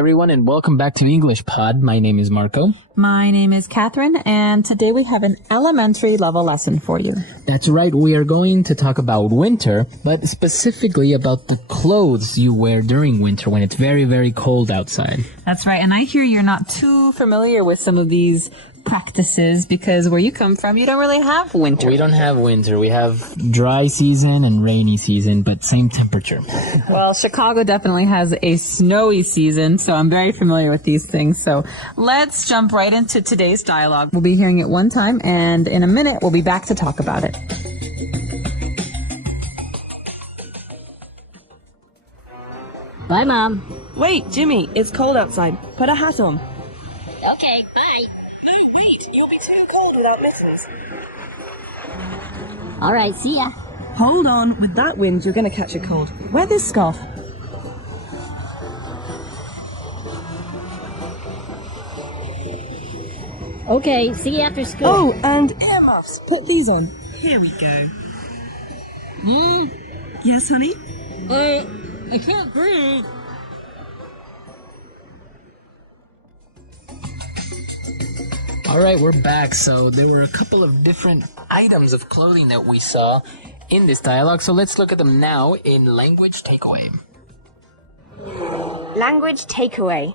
everyone, and welcome back to English Pod. My name is Marco. My name is Catherine, and today we have an elementary level lesson for you. That's right, we are going to talk about winter, but specifically about the clothes you wear during winter when it's very, very cold outside. That's right, and I hear you're not too familiar with some of these practices because where you come from, you don't really have winter. We don't have winter. We have dry season and rainy season, but same temperature. Well, Chicago definitely has a snowy season, so I'm very familiar with these things. So let's jump right into today's dialogue. We'll be hearing it one time, and in a minute, we'll be back to talk about it. Bye, Mom. Wait, Jimmy, it's cold outside. Put a hat on. Okay, bye. No, wait, you'll be too cold without mittens. All right, see ya. Hold on, with that wind, you're gonna catch a cold. Wear this scarf. Okay, see you after school. Oh, and earmuffs. Put these on. Here we go. Yes, honey? I can't breathe. All right, we're back. So there were a couple of different items of clothing that we saw in this dialogue. So let's look at them now in language takeaway. Language takeaway.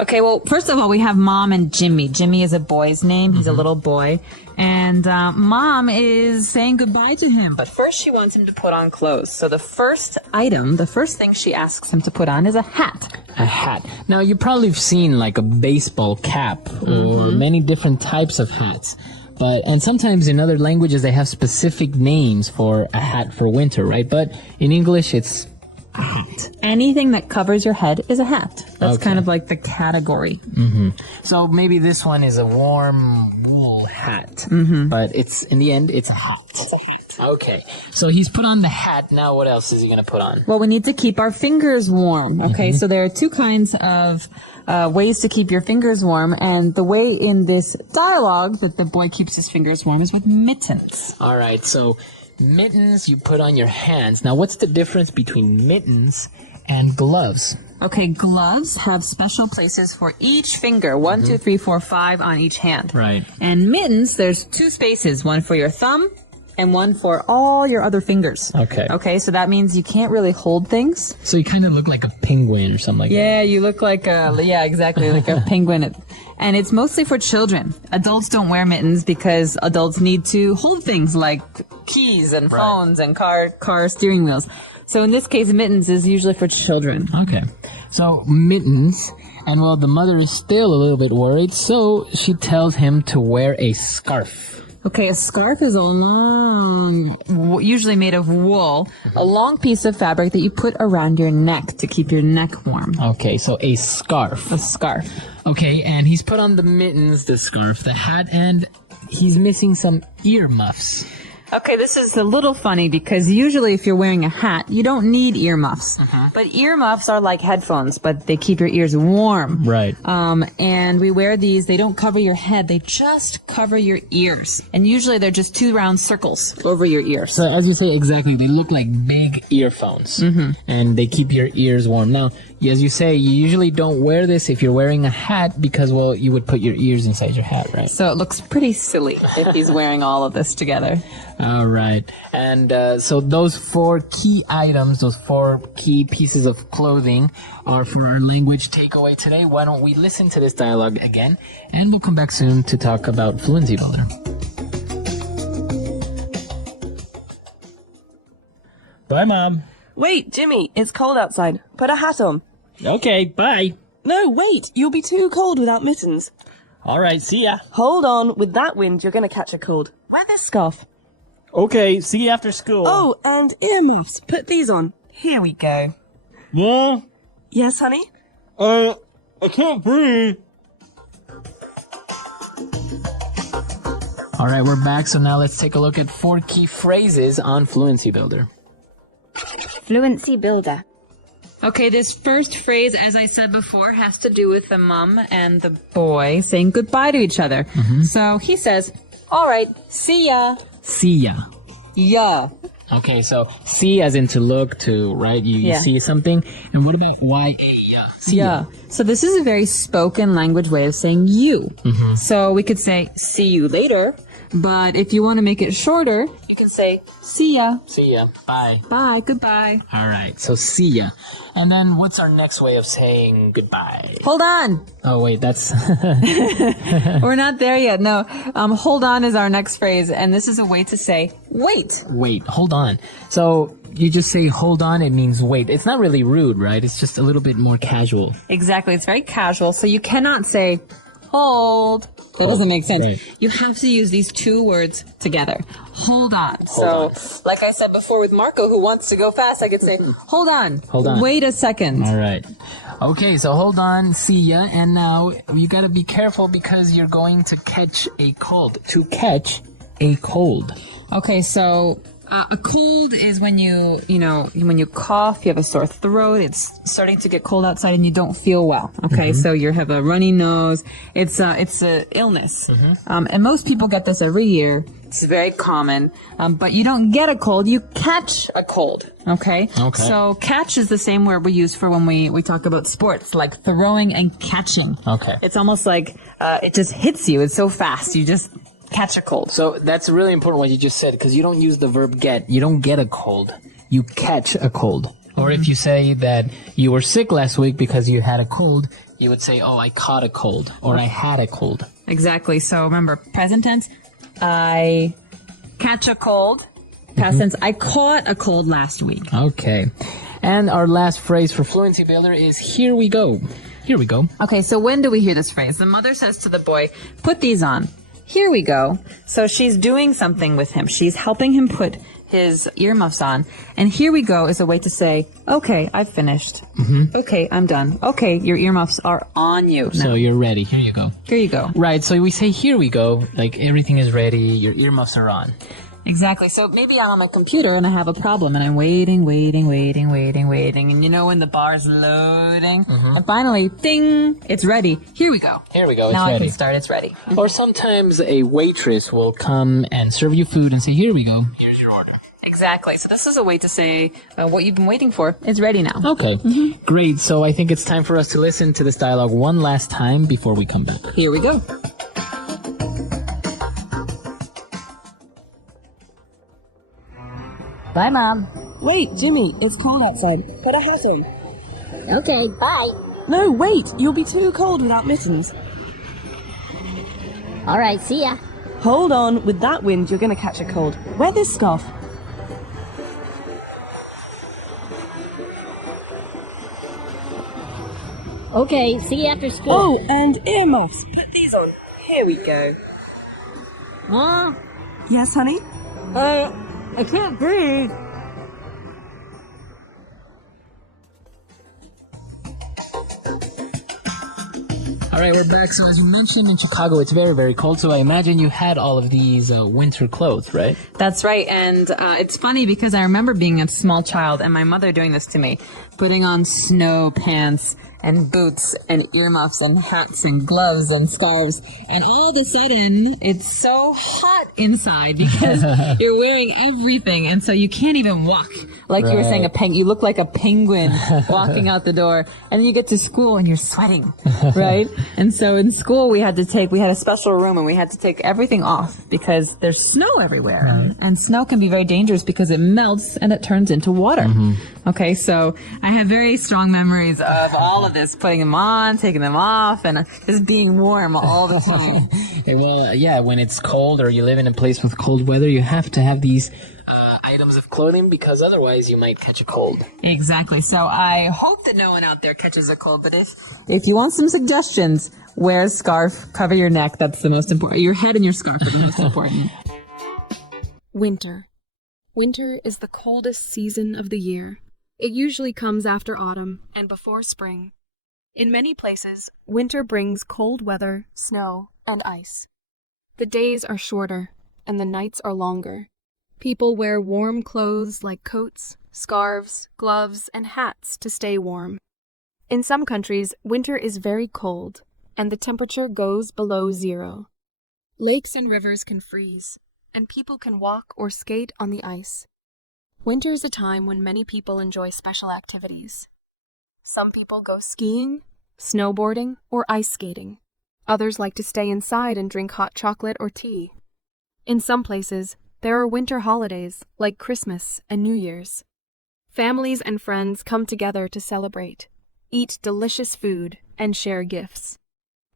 Okay, well, first of all, we have Mom and Jimmy. Jimmy is a boy's name. He's a little boy. And Mom is saying goodbye to him. But first she wants him to put on clothes. So the first item, the first thing she asks him to put on is a hat. A hat. Now, you probably have seen like a baseball cap or many different types of hats. And sometimes in other languages, they have specific names for a hat for winter, right? But in English, it's a hat. Anything that covers your head is a hat. That's Okay. kind of like the category. So maybe this one is a warm wool hat, but in the end, it's a hat. It's a hat. Okay. So he's put on the hat. Now what else is he going to put on? Well, we need to keep our fingers warm. Okay, so there are two kinds of ways to keep your fingers warm. And the way in this dialogue that the boy keeps his fingers warm is with mittens. All right. So mittens you put on your hands. Now, what's the difference between mittens and gloves? Okay, gloves have special places for each finger. 1, 2, 3, 4, 5 on each hand. Right. And mittens, there's two spaces, one for your thumb and one for all your other fingers. Okay. Okay, so that means you can't really hold things. So you kind of look like a penguin or something like that. Yeah, you look like exactly, like a penguin. And it's mostly for children. Adults don't wear mittens because adults need to hold things like keys and phones and car steering wheels. So in this case, mittens is usually for children. Okay. So mittens, and well, the mother is still a little bit worried, so she tells him to wear a scarf. Okay, a scarf is a long, usually made of wool, a long piece of fabric that you put around your neck to keep your neck warm. Okay, so a scarf. A scarf. Okay, and he's put on the mittens, the scarf, the hat, and he's missing some earmuffs. Okay, this is a little funny because usually if you're wearing a hat, you don't need earmuffs. But earmuffs are like headphones, but they keep your ears warm. Right. And we wear these, they don't cover your head, they just cover your ears. And usually they're just two round circles over your ears. So as you say, exactly, they look like big earphones. And they keep your ears warm. Now, as you say, you usually don't wear this if you're wearing a hat because, well, you would put your ears inside your hat, right? So it looks pretty silly if he's wearing all of this together. All right. And so those 4 key items, those 4 key pieces of clothing are for our language takeaway today. Why don't we listen to this dialogue again, and we'll come back soon to talk about Fluency Builder. Bye, Mom. Wait, Jimmy, it's cold outside. Put a hat on. Okay, bye. No, wait, you'll be too cold without mittens. All right, see ya. Hold on, with that wind, you're gonna catch a cold. Wear this scarf. Okay, see you after school. Oh, and earmuffs. Put these on. Here we go. Yeah? Yes, honey? I can't breathe. All right, we're back. So now let's take a look at 4 key phrases on Fluency Builder. Fluency builder. Okay, this first phrase, as I said before, has to do with the mom and the boy saying goodbye to each other. So he says, all right, see ya. See ya. Yeah. Okay, so see as in to look, to, right? You Yeah. see something. And what about YA? See ya. So this is a very spoken language way of saying you. So we could say see you later, but if you want to make it shorter, you can say see ya. See ya. Bye. Bye, goodbye. All right, so see ya. And then what's our next way of saying goodbye? Hold on. Oh, wait, that's... We're not there yet. No. Hold on is our next phrase, and this is a way to say wait. Wait, hold on. So you just say hold on, it means wait. It's not really rude, right? It's just a little bit more casual. Exactly. It's very casual, so you cannot say hold. That doesn't make sense. Right. You have to use these two words together. Hold on. Like I said before with Marco, who wants to go fast, I could say, hold on. Hold on. Wait a second. All right. Okay, so hold on, see ya. And now you gotta be careful because you're going to catch a cold. To catch a cold. Okay, so a cold is when when you cough, you have a sore throat, it's starting to get cold outside and you don't feel well. Okay, so you have a runny nose. It's a illness. And most people get this every year. It's very common. But you don't get a cold, you catch a cold. Okay? Okay. So catch is the same word we use for when we talk about sports, like throwing and catching. Okay. It's almost like it just hits you. It's so fast. You just catch a cold. So that's really important what you just said because you don't use the verb get. You don't get a cold. You catch a cold. Or if you say that you were sick last week because you had a cold, you would say, oh, I caught a cold or I had a cold. Exactly. So remember, present tense, I catch a cold. Past tense, I caught a cold last week. Okay. And our last phrase for Fluency Builder is here we go. Here we go. Okay, so when do we hear this phrase? The mother says to the boy, put these on. Here we go. So she's doing something with him. She's helping him put his earmuffs on. And here we go is a way to say, okay, I've finished. Okay, I'm done. Okay, your earmuffs are on you. So now. you're ready. Here you go. Here you go. Right. So we say here we go. Like everything is ready. Your earmuffs are on. Exactly. So maybe I'm on my computer and I have a problem and I'm waiting. And you know when the bar's loading? And finally, ding, it's ready. Here we go. Here we go. It's Now I ready. can start. It's ready. Or sometimes a waitress will come and serve you food and say, here we go. Here's your order. Exactly. So this is a way to say what you've been waiting for is ready now. Okay. Great. So I think it's time for us to listen to this dialogue one last time before we come back. Here we go. Bye, Mom. Wait, Jimmy, it's cold outside. Put a hat on. Okay, bye. No, wait, you'll be too cold without mittens. All right, see ya. Hold on, with that wind, you're going to catch a cold. Wear this scarf. Okay, see you after school. Oh, and earmuffs. Put these on. Here we go. Mom, Yes, honey? I can't breathe. All right, we're back. So as you mentioned, in Chicago, it's very, very cold. So I imagine you had all of these winter clothes, right? That's right. And it's funny because I remember being a small child and my mother doing this to me, putting on snow pants and boots and earmuffs and hats and gloves and scarves. And all of a sudden, it's so hot inside because you're wearing everything. And so you can't even walk. Like you were saying, you look like a penguin walking out the door. And then you get to school and you're sweating, right? And so in school, we had a special room and we had to take everything off because there's snow everywhere. Right. And snow can be very dangerous because it melts and it turns into water. Okay, so I have very strong memories of all of this, putting them on, taking them off, and just being warm all the time. Well, yeah, when it's cold or you live in a place with cold weather, you have to have these items of clothing because otherwise you might catch a cold. Exactly. So I hope that no one out there catches a cold, but if you want some suggestions, wear a scarf, cover your neck. That's the most important. Your head and your scarf are the most important. Winter. Winter is the coldest season of the year. It usually comes after autumn and before spring. In many places, winter brings cold weather, snow, and ice. The days are shorter, and the nights are longer. People wear warm clothes like coats, scarves, gloves, and hats to stay warm. In some countries, winter is very cold, and the temperature goes below zero. Lakes and rivers can freeze, and people can walk or skate on the ice. Winter is a time when many people enjoy special activities. Some people go skiing, snowboarding, or ice skating. Others like to stay inside and drink hot chocolate or tea. In some places, there are winter holidays like Christmas and New Year's. Families and friends come together to celebrate, eat delicious food, and share gifts.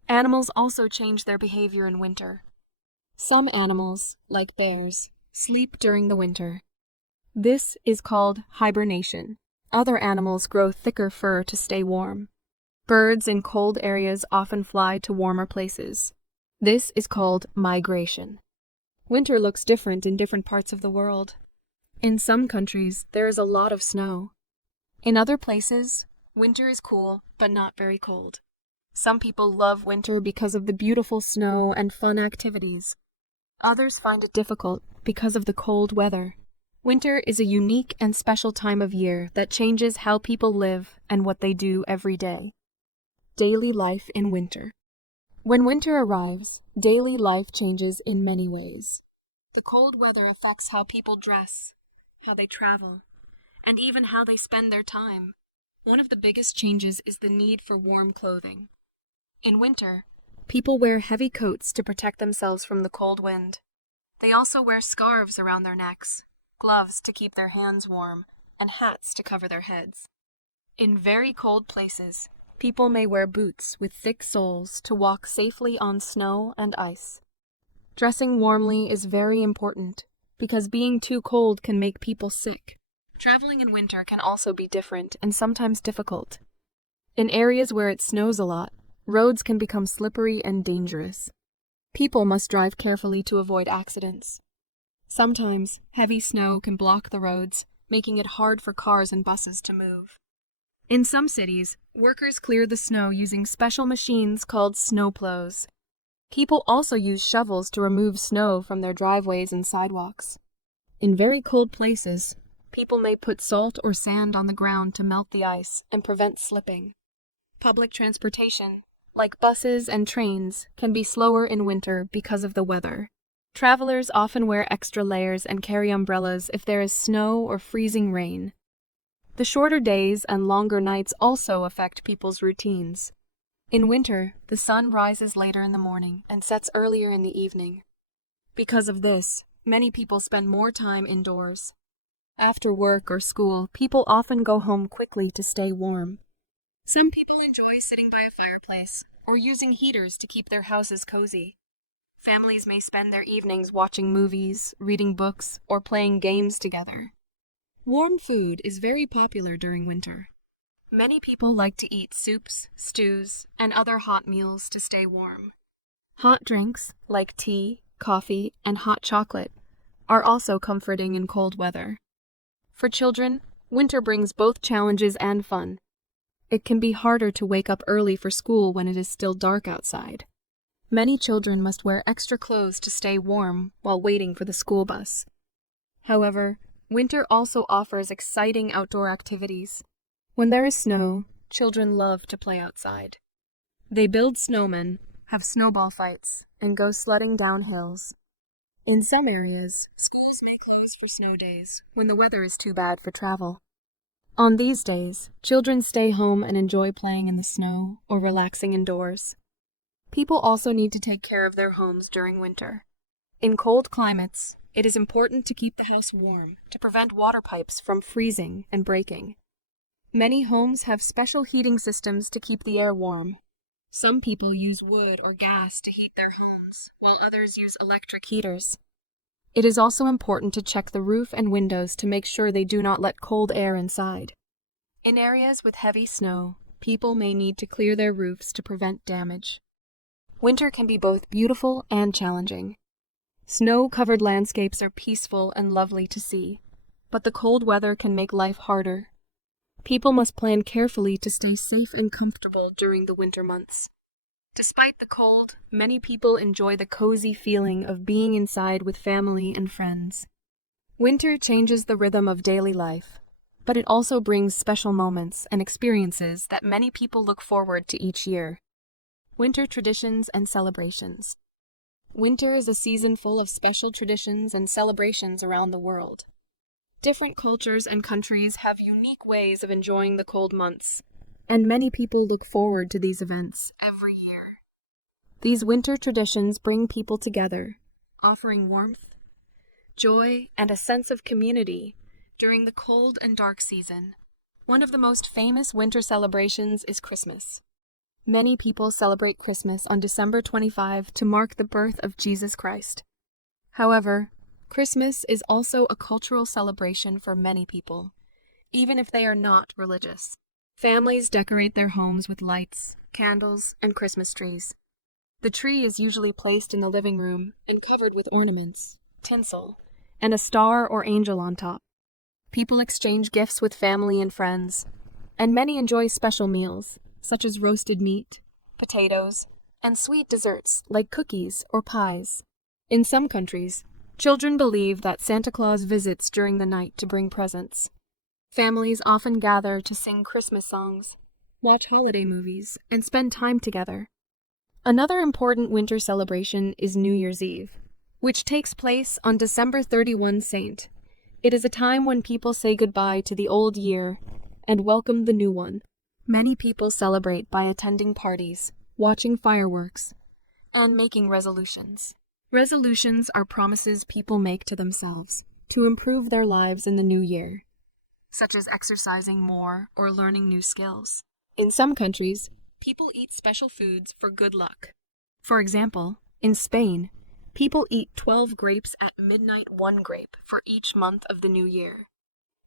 Animals also change their behavior in winter. Some animals, like bears, sleep during the winter. This is called hibernation. Other animals grow thicker fur to stay warm. Birds in cold areas often fly to warmer places. This is called migration. Winter looks different in different parts of the world. In some countries, there is a lot of snow. In other places, winter is cool, but not very cold. Some people love winter because of the beautiful snow and fun activities. Others find it difficult because of the cold weather. Winter is a unique and special time of year that changes how people live and what they do every day. Daily life in winter. When winter arrives, daily life changes in many ways. The cold weather affects how people dress, how they travel, and even how they spend their time. One of the biggest changes is the need for warm clothing. In winter, people wear heavy coats to protect themselves from the cold wind. They also wear scarves around their necks, gloves to keep their hands warm, and hats to cover their heads. In very cold places, people may wear boots with thick soles to walk safely on snow and ice. Dressing warmly is very important because being too cold can make people sick. Traveling in winter can also be different and sometimes difficult. In areas where it snows a lot, roads can become slippery and dangerous. People must drive carefully to avoid accidents. Sometimes, heavy snow can block the roads, making it hard for cars and buses to move. In some cities, workers clear the snow using special machines called snowplows. People also use shovels to remove snow from their driveways and sidewalks. In very cold places, people may put salt or sand on the ground to melt the ice and prevent slipping. Public transportation, like buses and trains, can be slower in winter because of the weather. Travelers often wear extra layers and carry umbrellas if there is snow or freezing rain. The shorter days and longer nights also affect people's routines. In winter, the sun rises later in the morning and sets earlier in the evening. Because of this, many people spend more time indoors. After work or school, people often go home quickly to stay warm. Some people enjoy sitting by a fireplace or using heaters to keep their houses cozy. Families may spend their evenings watching movies, reading books, or playing games together. Warm food is very popular during winter. Many people like to eat soups, stews, and other hot meals to stay warm. Hot drinks, like tea, coffee, and hot chocolate, are also comforting in cold weather. For children, winter brings both challenges and fun. It can be harder to wake up early for school when it is still dark outside. Many children must wear extra clothes to stay warm while waiting for the school bus. However, winter also offers exciting outdoor activities. When there is snow, children love to play outside. They build snowmen, have snowball fights, and go sledding down hills. In some areas, schools may close for snow days when the weather is too bad for travel. On these days, children stay home and enjoy playing in the snow or relaxing indoors. People also need to take care of their homes during winter. In cold climates, it is important to keep the house warm to prevent water pipes from freezing and breaking. Many homes have special heating systems to keep the air warm. Some people use wood or gas to heat their homes, while others use electric heaters. It is also important to check the roof and windows to make sure they do not let cold air inside. In areas with heavy snow, people may need to clear their roofs to prevent damage. Winter can be both beautiful and challenging. Snow-covered landscapes are peaceful and lovely to see, but the cold weather can make life harder. People must plan carefully to stay safe and comfortable during the winter months. Despite the cold, many people enjoy the cozy feeling of being inside with family and friends. Winter changes the rhythm of daily life, but it also brings special moments and experiences that many people look forward to each year. Winter traditions and celebrations. Winter is a season full of special traditions and celebrations around the world. Different cultures and countries have unique ways of enjoying the cold months, and many people look forward to these events every year. These winter traditions bring people together, offering warmth, joy, and a sense of community during the cold and dark season. One of the most famous winter celebrations is Christmas. Many people celebrate Christmas on December 25 to mark the birth of Jesus Christ. However, Christmas is also a cultural celebration for many people, even if they are not religious. Families decorate their homes with lights, candles, and Christmas trees. The tree is usually placed in the living room and covered with ornaments, tinsel, and a star or angel on top. People exchange gifts with family and friends, and many enjoy special meals, such as roasted meat, potatoes, and sweet desserts like cookies or pies. In some countries, children believe that Santa Claus visits during the night to bring presents. Families often gather to sing Christmas songs, watch holiday movies, and spend time together. Another important winter celebration is New Year's Eve, which takes place on December 31 Saint. It is a time when people say goodbye to the old year and welcome the new one. Many people celebrate by attending parties, watching fireworks, and making resolutions. Resolutions are promises people make to themselves to improve their lives in the new year, such as exercising more or learning new skills. In some countries, people eat special foods for good luck. For example, in Spain, people eat 12 grapes at midnight, 1 grape for each month of the new year.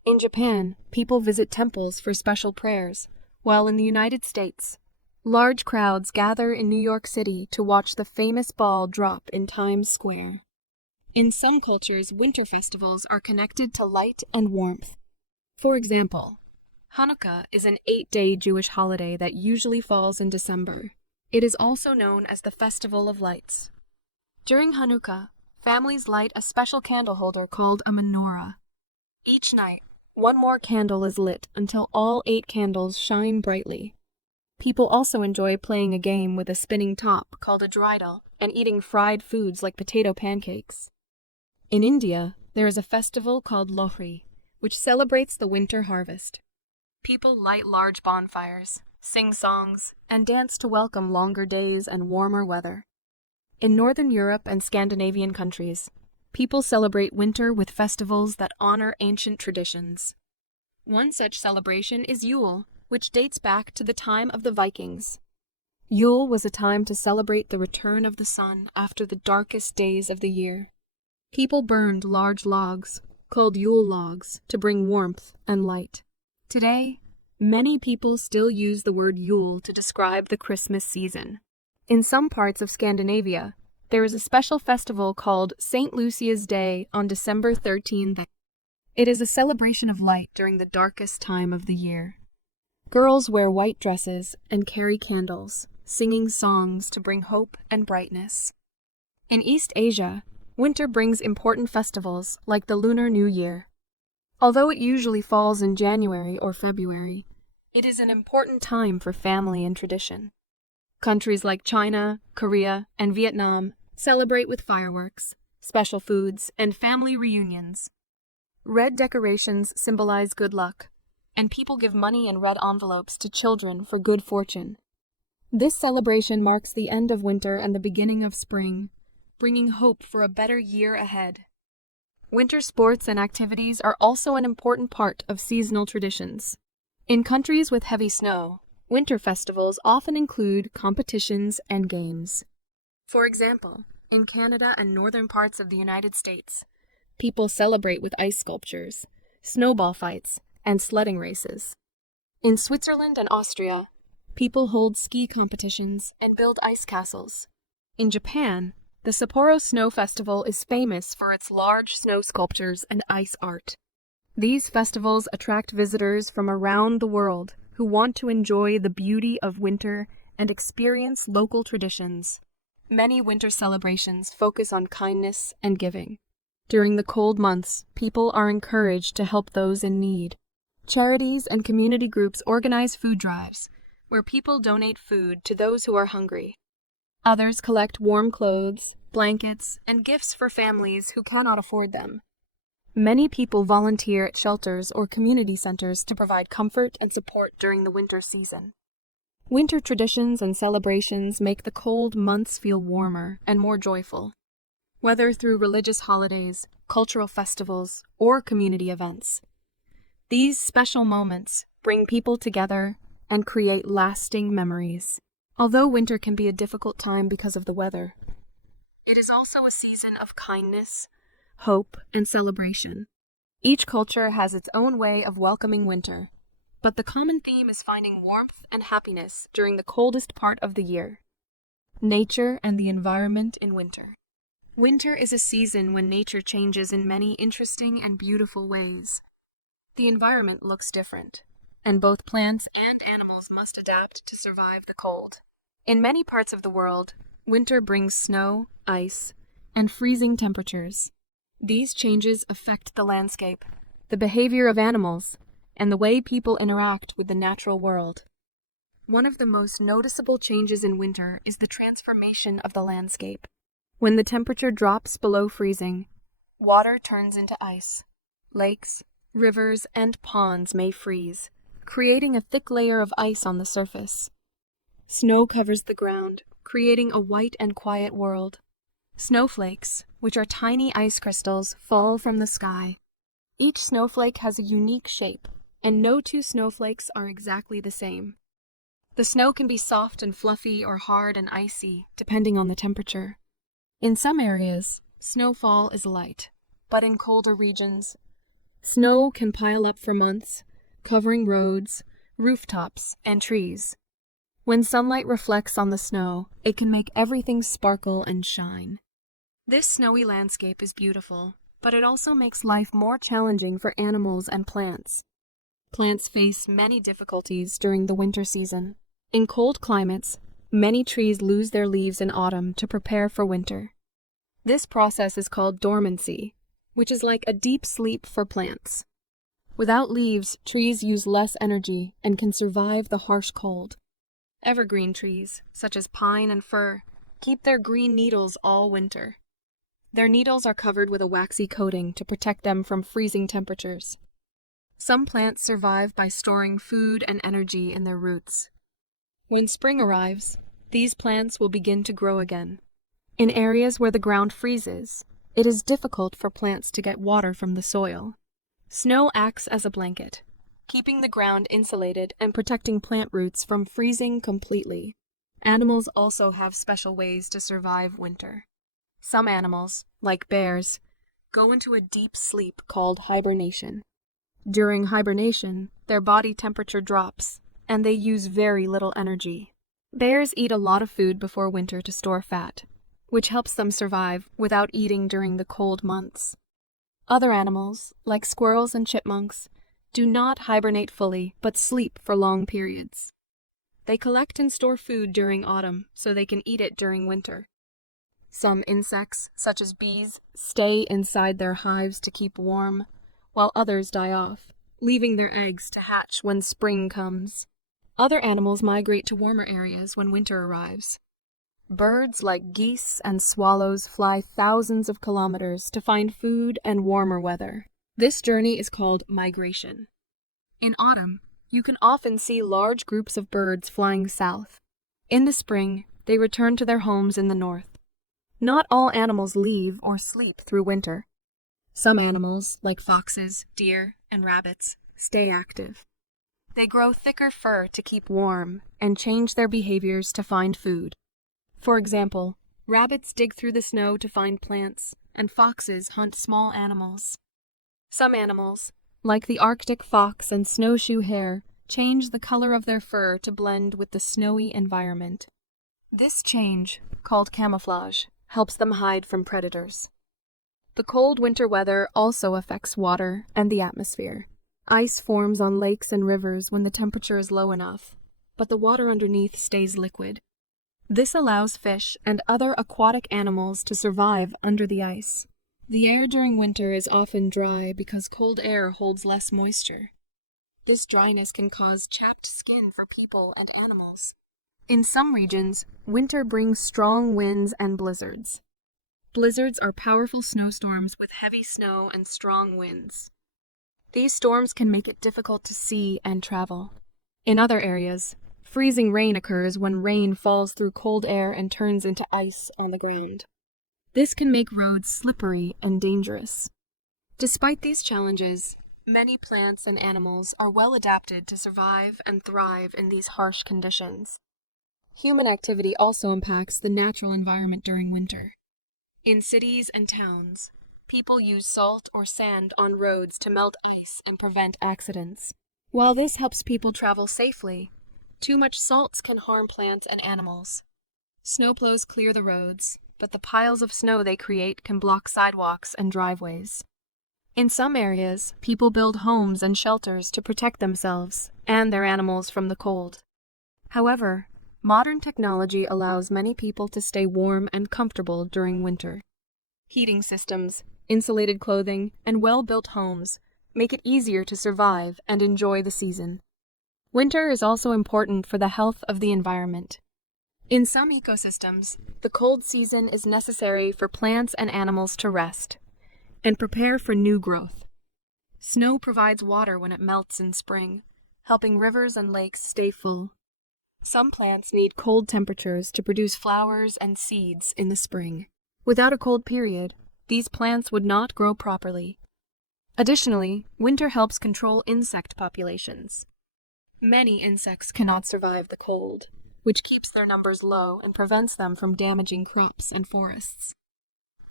In Japan, people visit temples for special prayers, while in the United States, large crowds gather in New York City to watch the famous ball drop in Times Square. In some cultures, winter festivals are connected to light and warmth. For example, Hanukkah is an 8-day Jewish holiday that usually falls in December. It is also known as the Festival of Lights. During Hanukkah, families light a special candle holder called a menorah. Each night, one more candle is lit until all 8 candles shine brightly. People also enjoy playing a game with a spinning top called a dreidel and eating fried foods like potato pancakes. In India, there is a festival called Lohri, which celebrates the winter harvest. People light large bonfires, sing songs, and dance to welcome longer days and warmer weather. In Northern Europe and Scandinavian countries, people celebrate winter with festivals that honor ancient traditions. One such celebration is Yule, which dates back to the time of the Vikings. Yule was a time to celebrate the return of the sun after the darkest days of the year. People burned large logs, called Yule logs, to bring warmth and light. Today, many people still use the word Yule to describe the Christmas season. In some parts of Scandinavia, there is a special festival called St. Lucia's Day on December 13th. It is a celebration of light during the darkest time of the year. Girls wear white dresses and carry candles, singing songs to bring hope and brightness. In East Asia, winter brings important festivals like the Lunar New Year. Although it usually falls in January or February, it is an important time for family and tradition. Countries like China, Korea, and Vietnam celebrate with fireworks, special foods, and family reunions. Red decorations symbolize good luck, and people give money in red envelopes to children for good fortune. This celebration marks the end of winter and the beginning of spring, bringing hope for a better year ahead. Winter sports and activities are also an important part of seasonal traditions. In countries with heavy snow, winter festivals often include competitions and games. For example, in Canada and northern parts of the United States, people celebrate with ice sculptures, snowball fights, and sledding races. In Switzerland and Austria, people hold ski competitions and build ice castles. In Japan, the Sapporo Snow Festival is famous for its large snow sculptures and ice art. These festivals attract visitors from around the world who want to enjoy the beauty of winter and experience local traditions. Many winter celebrations focus on kindness and giving. During the cold months, people are encouraged to help those in need. Charities and community groups organize food drives, where people donate food to those who are hungry. Others collect warm clothes, blankets, and gifts for families who cannot afford them. Many people volunteer at shelters or community centers to provide comfort and support during the winter season. Winter traditions and celebrations make the cold months feel warmer and more joyful, whether through religious holidays, cultural festivals, or community events. These special moments bring people together and create lasting memories. Although winter can be a difficult time because of the weather, it is also a season of kindness, hope, and celebration. Each culture has its own way of welcoming winter, but the common theme is finding warmth and happiness during the coldest part of the year. Nature and the environment in winter. Winter is a season when nature changes in many interesting and beautiful ways. The environment looks different, and both plants and animals must adapt to survive the cold. In many parts of the world, winter brings snow, ice, and freezing temperatures. These changes affect the landscape, the behavior of animals, and the way people interact with the natural world. One of the most noticeable changes in winter is the transformation of the landscape. When the temperature drops below freezing, water turns into ice. Lakes, rivers, and ponds may freeze, creating a thick layer of ice on the surface. Snow covers the ground, creating a white and quiet world. Snowflakes, which are tiny ice crystals, fall from the sky. Each snowflake has a unique shape, and no two snowflakes are exactly the same. The snow can be soft and fluffy or hard and icy, depending on the temperature. In some areas, snowfall is light, but in colder regions, snow can pile up for months, covering roads, rooftops, and trees. When sunlight reflects on the snow, it can make everything sparkle and shine. This snowy landscape is beautiful, but it also makes life more challenging for animals and plants. Plants face many difficulties during the winter season. In cold climates, many trees lose their leaves in autumn to prepare for winter. This process is called dormancy, which is like a deep sleep for plants. Without leaves, trees use less energy and can survive the harsh cold. Evergreen trees, such as pine and fir, keep their green needles all winter. Their needles are covered with a waxy coating to protect them from freezing temperatures. Some plants survive by storing food and energy in their roots. When spring arrives, these plants will begin to grow again. In areas where the ground freezes, it is difficult for plants to get water from the soil. Snow acts as a blanket, keeping the ground insulated and protecting plant roots from freezing completely. Animals also have special ways to survive winter. Some animals, like bears, go into a deep sleep called hibernation. During hibernation, their body temperature drops, and they use very little energy. Bears eat a lot of food before winter to store fat, which helps them survive without eating during the cold months. Other animals, like squirrels and chipmunks, do not hibernate fully but sleep for long periods. They collect and store food during autumn so they can eat it during winter. Some insects, such as bees, stay inside their hives to keep warm, while others die off, leaving their eggs to hatch when spring comes. Other animals migrate to warmer areas when winter arrives. Birds like geese and swallows fly thousands of kilometers to find food and warmer weather. This journey is called migration. In autumn, you can often see large groups of birds flying south. In the spring, they return to their homes in the north. Not all animals leave or sleep through winter. Some animals, like foxes, deer, and rabbits, stay active. They grow thicker fur to keep warm and change their behaviors to find food. For example, rabbits dig through the snow to find plants, and foxes hunt small animals. Some animals, like the Arctic fox and snowshoe hare, change the color of their fur to blend with the snowy environment. This change, called camouflage, helps them hide from predators. The cold winter weather also affects water and the atmosphere. Ice forms on lakes and rivers when the temperature is low enough, but the water underneath stays liquid. This allows fish and other aquatic animals to survive under the ice. The air during winter is often dry because cold air holds less moisture. This dryness can cause chapped skin for people and animals. In some regions, winter brings strong winds and blizzards. Blizzards are powerful snowstorms with heavy snow and strong winds. These storms can make it difficult to see and travel. In other areas, freezing rain occurs when rain falls through cold air and turns into ice on the ground. This can make roads slippery and dangerous. Despite these challenges, many plants and animals are well adapted to survive and thrive in these harsh conditions. Human activity also impacts the natural environment during winter. In cities and towns, people use salt or sand on roads to melt ice and prevent accidents. While this helps people travel safely, too much salt can harm plants and animals. Snowplows clear the roads, but the piles of snow they create can block sidewalks and driveways. In some areas, people build homes and shelters to protect themselves and their animals from the cold. However, modern technology allows many people to stay warm and comfortable during winter. Heating systems, insulated clothing, and well-built homes make it easier to survive and enjoy the season. Winter is also important for the health of the environment. In some ecosystems, the cold season is necessary for plants and animals to rest and prepare for new growth. Snow provides water when it melts in spring, helping rivers and lakes stay full. Some plants need cold temperatures to produce flowers and seeds in the spring. Without a cold period, these plants would not grow properly. Additionally, winter helps control insect populations. Many insects cannot survive the cold, which keeps their numbers low and prevents them from damaging crops and forests.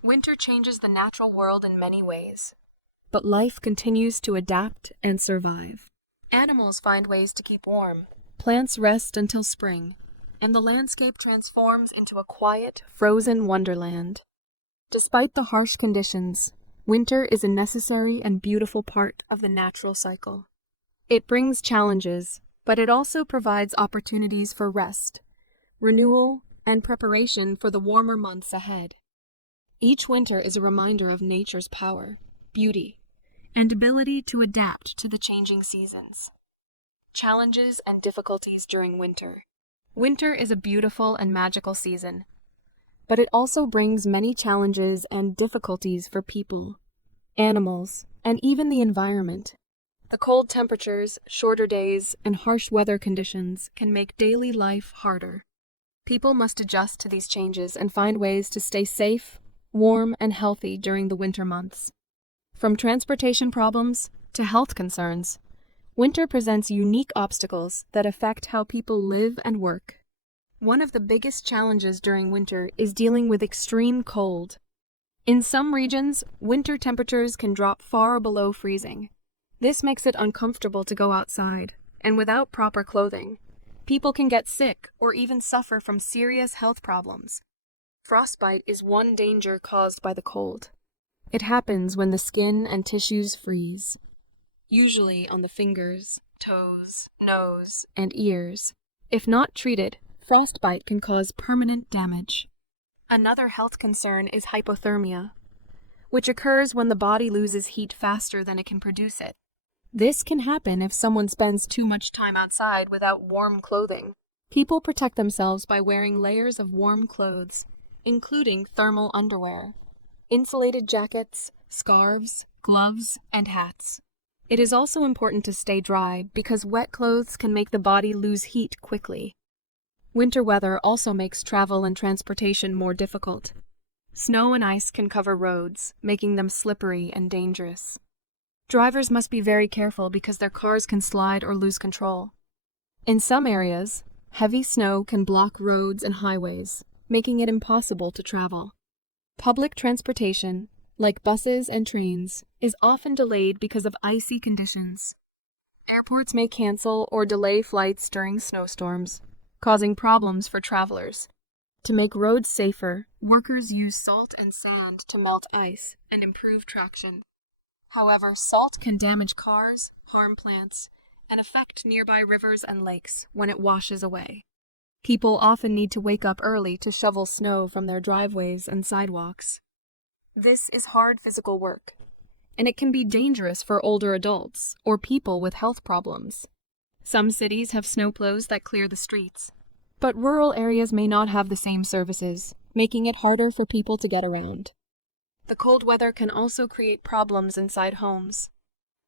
Winter changes the natural world in many ways, but life continues to adapt and survive. Animals find ways to keep warm, plants rest until spring, and the landscape transforms into a quiet, frozen wonderland. Despite the harsh conditions, winter is a necessary and beautiful part of the natural cycle. It brings challenges, but it also provides opportunities for rest, renewal, and preparation for the warmer months ahead. Each winter is a reminder of nature's power, beauty, and ability to adapt to the changing seasons. Challenges and difficulties during winter. Winter is a beautiful and magical season, but it also brings many challenges and difficulties for people, animals, and even the environment. The cold temperatures, shorter days, and harsh weather conditions can make daily life harder. People must adjust to these changes and find ways to stay safe, warm, and healthy during the winter months. From transportation problems to health concerns, winter presents unique obstacles that affect how people live and work. One of the biggest challenges during winter is dealing with extreme cold. In some regions, winter temperatures can drop far below freezing. This makes it uncomfortable to go outside, and without proper clothing, people can get sick or even suffer from serious health problems. Frostbite is one danger caused by the cold. It happens when the skin and tissues freeze, usually on the fingers, toes, nose, and ears. If not treated, frostbite can cause permanent damage. Another health concern is hypothermia, which occurs when the body loses heat faster than it can produce it. This can happen if someone spends too much time outside without warm clothing. People protect themselves by wearing layers of warm clothes, including thermal underwear, insulated jackets, scarves, gloves, and hats. It is also important to stay dry because wet clothes can make the body lose heat quickly. Winter weather also makes travel and transportation more difficult. Snow and ice can cover roads, making them slippery and dangerous. Drivers must be very careful because their cars can slide or lose control. In some areas, heavy snow can block roads and highways, making it impossible to travel. Public transportation, like buses and trains, is often delayed because of icy conditions. Airports may cancel or delay flights during snowstorms, causing problems for travelers. To make roads safer, workers use salt and sand to melt ice and improve traction. However, salt can damage cars, harm plants, and affect nearby rivers and lakes when it washes away. People often need to wake up early to shovel snow from their driveways and sidewalks. This is hard physical work, and it can be dangerous for older adults or people with health problems. Some cities have snowplows that clear the streets, but rural areas may not have the same services, making it harder for people to get around. The cold weather can also create problems inside homes.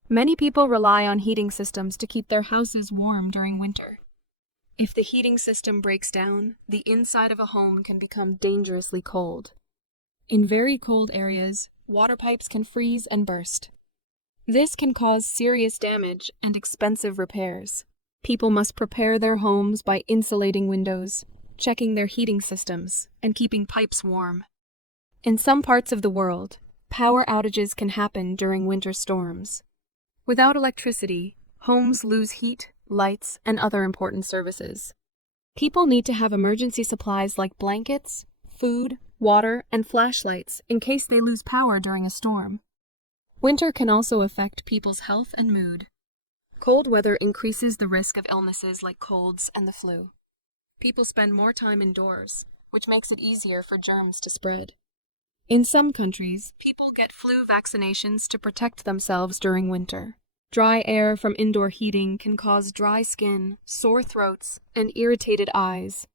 Many people rely on heating systems to keep their houses warm during winter. If the heating system breaks down, the inside of a home can become dangerously cold. In very cold areas, water pipes can freeze and burst. This can cause serious damage and expensive repairs. People must prepare their homes by insulating windows, checking their heating systems, and keeping pipes warm. In some parts of the world, power outages can happen during winter storms. Without electricity, homes lose heat, lights, and other important services. People need to have emergency supplies like blankets, food, water, and flashlights in case they lose power during a storm. Winter can also affect people's health and mood. Cold weather increases the risk of illnesses like colds and the flu. People spend more time indoors, which makes it easier for germs to spread. In some countries, people get flu vaccinations to protect themselves during winter. Dry air from indoor heating can cause dry skin, sore throats, and irritated eyes.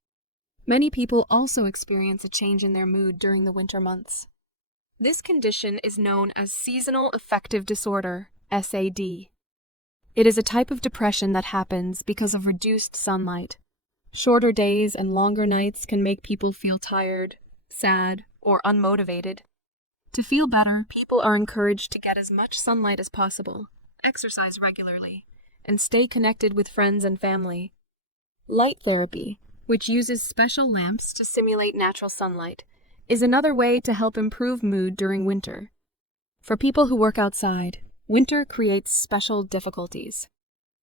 Many people also experience a change in their mood during the winter months. This condition is known as seasonal affective disorder, SAD. It is a type of depression that happens because of reduced sunlight. Shorter days and longer nights can make people feel tired, sad, or unmotivated. To feel better, people are encouraged to get as much sunlight as possible, exercise regularly, and stay connected with friends and family. Light therapy, which uses special lamps to simulate natural sunlight, is another way to help improve mood during winter. For people who work outside, winter creates special difficulties.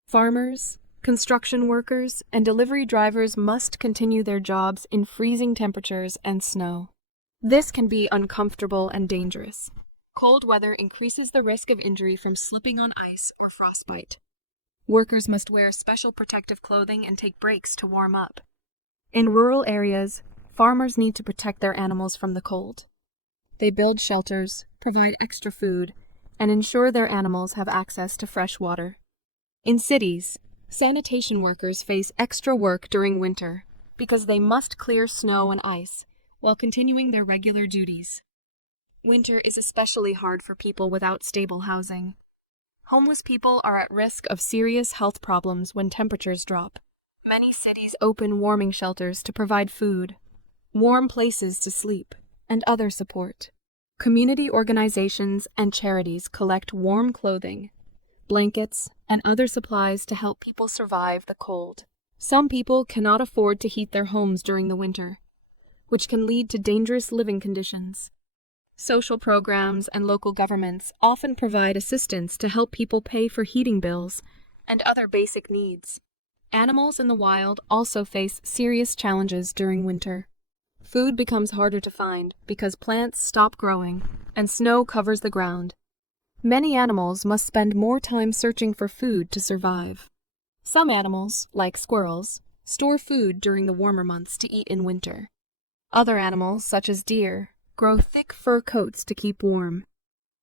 Farmers, construction workers, and delivery drivers must continue their jobs in freezing temperatures and snow. This can be uncomfortable and dangerous. Cold weather increases the risk of injury from slipping on ice or frostbite. Workers must wear special protective clothing and take breaks to warm up. In rural areas, farmers need to protect their animals from the cold. They build shelters, provide extra food, and ensure their animals have access to fresh water. In cities, sanitation workers face extra work during winter because they must clear snow and ice while continuing their regular duties. Winter is especially hard for people without stable housing. Homeless people are at risk of serious health problems when temperatures drop. Many cities open warming shelters to provide food, warm places to sleep, and other support. Community organizations and charities collect warm clothing, blankets, and other supplies to help people survive the cold. Some people cannot afford to heat their homes during the winter, which can lead to dangerous living conditions. Social programs and local governments often provide assistance to help people pay for heating bills and other basic needs. Animals in the wild also face serious challenges during winter. Food becomes harder to find because plants stop growing and snow covers the ground. Many animals must spend more time searching for food to survive. Some animals, like squirrels, store food during the warmer months to eat in winter. Other animals, such as deer, grow thick fur coats to keep warm.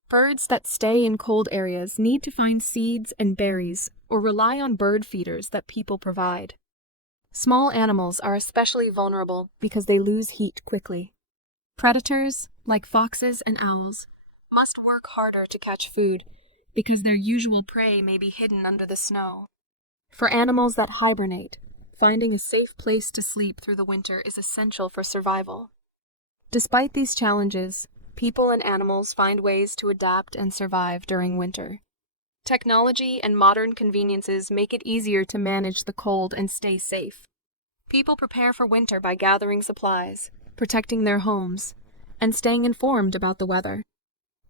Birds that stay in cold areas need to find seeds and berries or rely on bird feeders that people provide. Small animals are especially vulnerable because they lose heat quickly. Predators, like foxes and owls, must work harder to catch food because their usual prey may be hidden under the snow. For animals that hibernate, finding a safe place to sleep through the winter is essential for survival. Despite these challenges, people and animals find ways to adapt and survive during winter. Technology and modern conveniences make it easier to manage the cold and stay safe. People prepare for winter by gathering supplies, protecting their homes, and staying informed about the weather.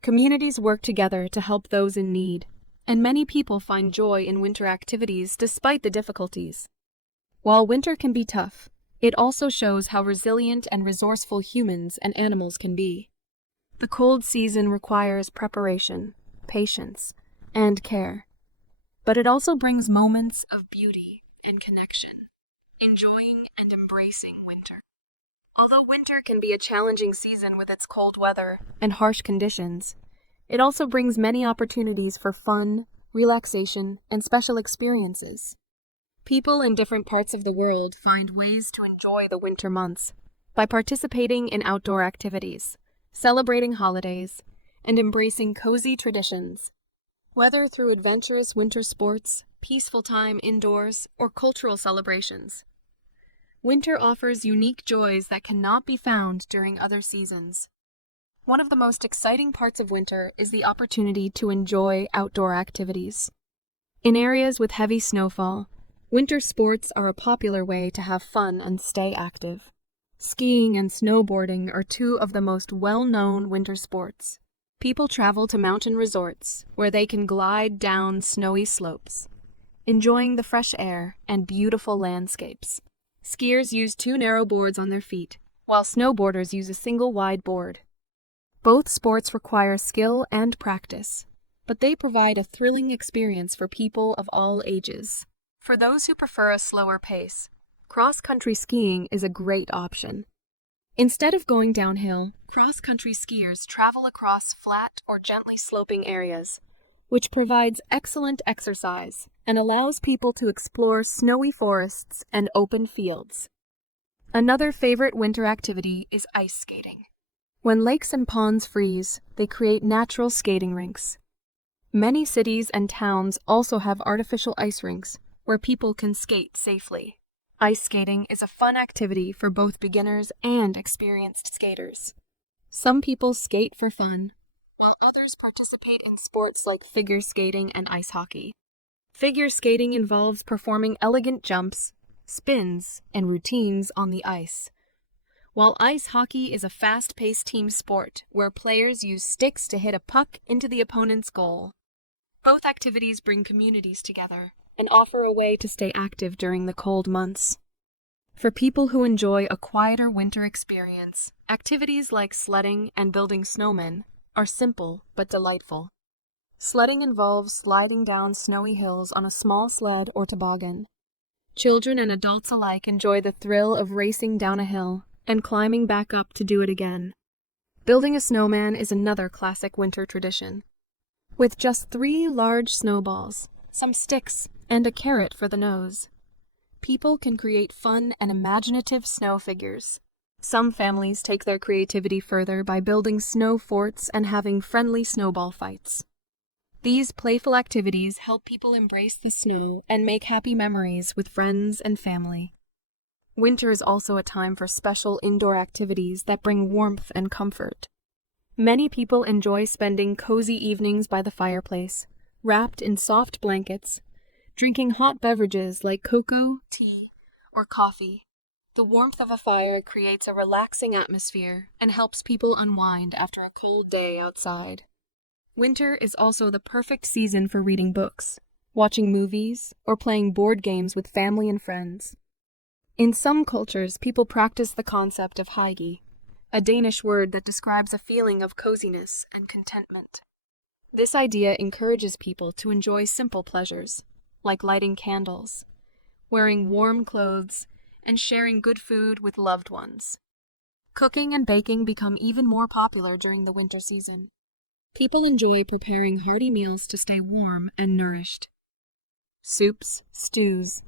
Communities work together to help those in need, and many people find joy in winter activities despite the difficulties. While winter can be tough, it also shows how resilient and resourceful humans and animals can be. The cold season requires preparation, patience, and care. But it also brings moments of beauty and connection, enjoying and embracing winter. Although winter can be a challenging season with its cold weather and harsh conditions, it also brings many opportunities for fun, relaxation, and special experiences. People in different parts of the world find ways to enjoy the winter months by participating in outdoor activities, celebrating holidays, and embracing cozy traditions. Whether through adventurous winter sports, peaceful time indoors, or cultural celebrations, winter offers unique joys that cannot be found during other seasons. One of the most exciting parts of winter is the opportunity to enjoy outdoor activities. In areas with heavy snowfall, winter sports are a popular way to have fun and stay active. Skiing and snowboarding are two of the most well-known winter sports. People travel to mountain resorts where they can glide down snowy slopes, enjoying the fresh air and beautiful landscapes. Skiers use two narrow boards on their feet, while snowboarders use a single wide board. Both sports require skill and practice, but they provide a thrilling experience for people of all ages. For those who prefer a slower pace, cross-country skiing is a great option. Instead of going downhill, cross-country skiers travel across flat or gently sloping areas, which provides excellent exercise and allows people to explore snowy forests and open fields. Another favorite winter activity is ice skating. When lakes and ponds freeze, they create natural skating rinks. Many cities and towns also have artificial ice rinks where people can skate safely. Ice skating is a fun activity for both beginners and experienced skaters. Some people skate for fun, while others participate in sports like figure skating and ice hockey. Figure skating involves performing elegant jumps, spins, and routines on the ice, while ice hockey is a fast-paced team sport where players use sticks to hit a puck into the opponent's goal. Both activities bring communities together and offer a way to stay active during the cold months. For people who enjoy a quieter winter experience, activities like sledding and building snowmen are simple but delightful. Sledding involves sliding down snowy hills on a small sled or toboggan. Children and adults alike enjoy the thrill of racing down a hill and climbing back up to do it again. Building a snowman is another classic winter tradition. With just 3 large snowballs, some sticks, and a carrot for the nose, people can create fun and imaginative snow figures. Some families take their creativity further by building snow forts and having friendly snowball fights. These playful activities help people embrace the snow and make happy memories with friends and family. Winter is also a time for special indoor activities that bring warmth and comfort. Many people enjoy spending cozy evenings by the fireplace, wrapped in soft blankets, drinking hot beverages like cocoa, tea, or coffee. The warmth of a fire creates a relaxing atmosphere and helps people unwind after a cold day outside. Winter is also the perfect season for reading books, watching movies, or playing board games with family and friends. In some cultures, people practice the concept of hygge, a Danish word that describes a feeling of coziness and contentment. This idea encourages people to enjoy simple pleasures, like lighting candles, wearing warm clothes, and sharing good food with loved ones. Cooking and baking become even more popular during the winter season. People enjoy preparing hearty meals to stay warm and nourished. Soups, stews,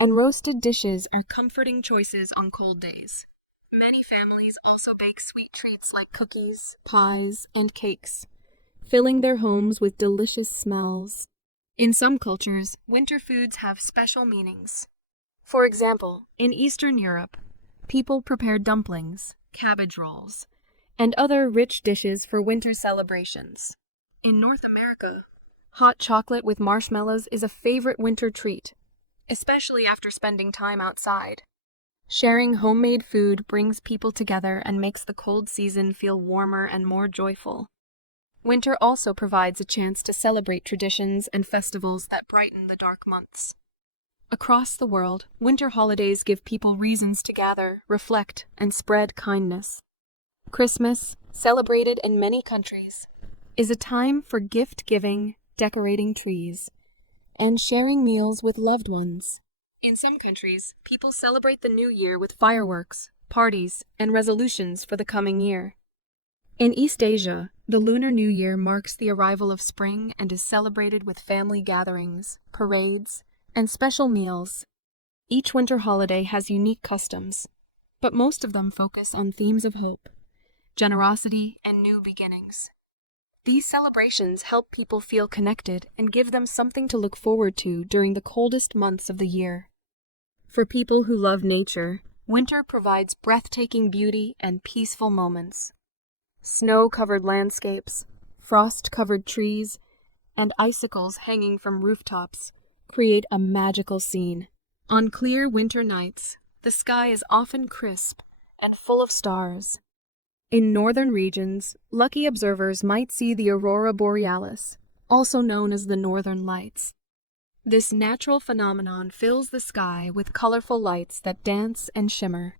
and roasted dishes are comforting choices on cold days. Many families also bake sweet treats like cookies, pies, and cakes, filling their homes with delicious smells. In some cultures, winter foods have special meanings. For example, in Eastern Europe, people prepare dumplings, cabbage rolls, and other rich dishes for winter celebrations. In North America, hot chocolate with marshmallows is a favorite winter treat, especially after spending time outside. Sharing homemade food brings people together and makes the cold season feel warmer and more joyful. Winter also provides a chance to celebrate traditions and festivals that brighten the dark months. Across the world, winter holidays give people reasons to gather, reflect, and spread kindness. Christmas, celebrated in many countries, is a time for gift-giving, decorating trees, and sharing meals with loved ones. In some countries, people celebrate the new year with fireworks, parties, and resolutions for the coming year. In East Asia, the Lunar New Year marks the arrival of spring and is celebrated with family gatherings, parades, and special meals. Each winter holiday has unique customs, but most of them focus on themes of hope, generosity, and new beginnings. These celebrations help people feel connected and give them something to look forward to during the coldest months of the year. For people who love nature, winter provides breathtaking beauty and peaceful moments. Snow-covered landscapes, frost-covered trees, and icicles hanging from rooftops create a magical scene. On clear winter nights, the sky is often crisp and full of stars. In northern regions, lucky observers might see the aurora borealis, also known as the northern lights. This natural phenomenon fills the sky with colorful lights that dance and shimmer.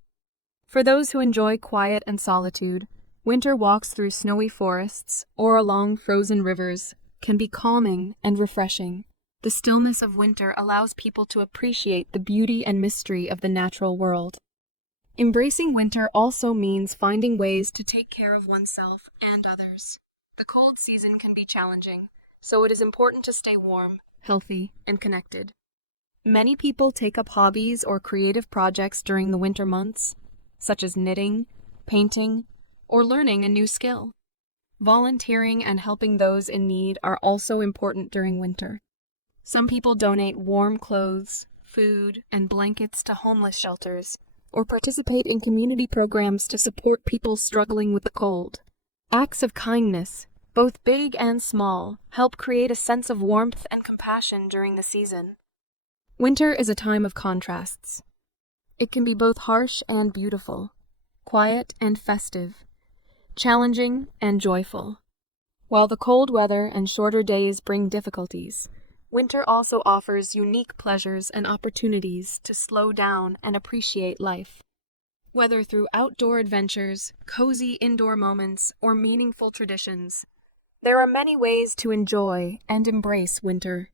For those who enjoy quiet and solitude, winter walks through snowy forests or along frozen rivers can be calming and refreshing. The stillness of winter allows people to appreciate the beauty and mystery of the natural world. Embracing winter also means finding ways to take care of oneself and others. The cold season can be challenging, so it is important to stay warm, healthy, and connected. Many people take up hobbies or creative projects during the winter months, such as knitting, painting, or learning a new skill. Volunteering and helping those in need are also important during winter. Some people donate warm clothes, food, and blankets to homeless shelters, or participate in community programs to support people struggling with the cold. Acts of kindness, both big and small, help create a sense of warmth and compassion during the season. Winter is a time of contrasts. It can be both harsh and beautiful, quiet and festive, challenging and joyful. While the cold weather and shorter days bring difficulties, winter also offers unique pleasures and opportunities to slow down and appreciate life. Whether through outdoor adventures, cozy indoor moments, or meaningful traditions, there are many ways to enjoy and embrace winter.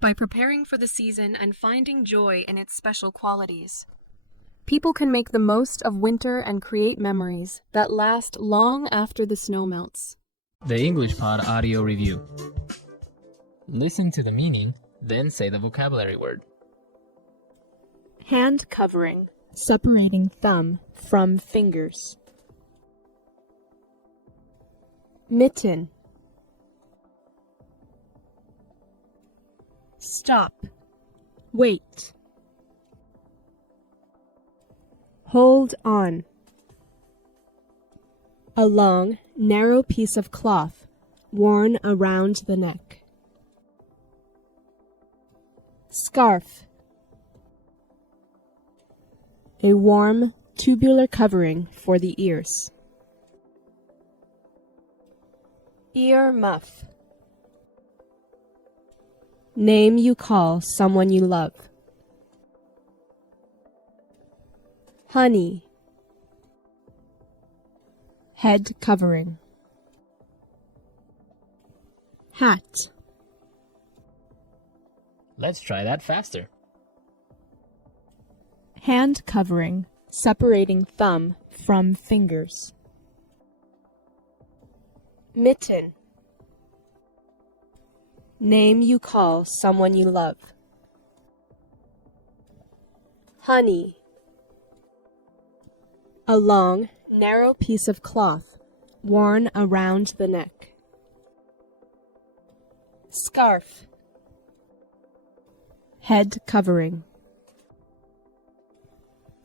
By preparing for the season and finding joy in its special qualities, people can make the most of winter and create memories that last long after the snow melts. The English Pod Audio Review. Listen to the meaning, then say the vocabulary word. Hand covering, separating thumb from fingers. Mitten. Stop. Wait. Hold on. A long, narrow piece of cloth worn around the neck. Scarf. A warm, tubular covering for the ears. Ear muff. Name you call someone you love. Honey. Head covering. Hat. Let's try that faster. Hand covering, separating thumb from fingers. Mitten. Name you call someone you love. Honey. A long, narrow piece of cloth worn around the neck. Scarf. Head covering.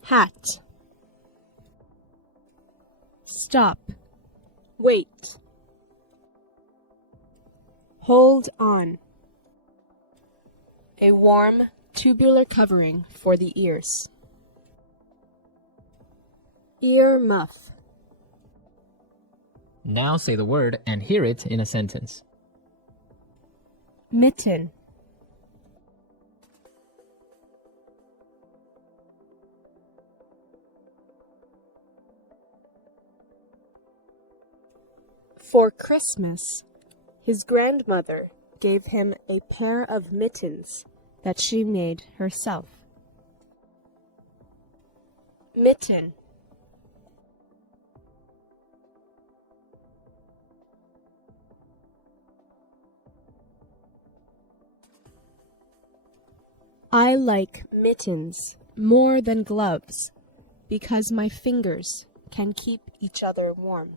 Hat. Stop. Wait. Hold on. A warm, tubular covering for the ears. Ear muff. Now say the word and hear it in a sentence. Mitten. For Christmas, his grandmother gave him a pair of mittens that she made herself. Mitten. I like mittens more than gloves because my fingers can keep each other warm.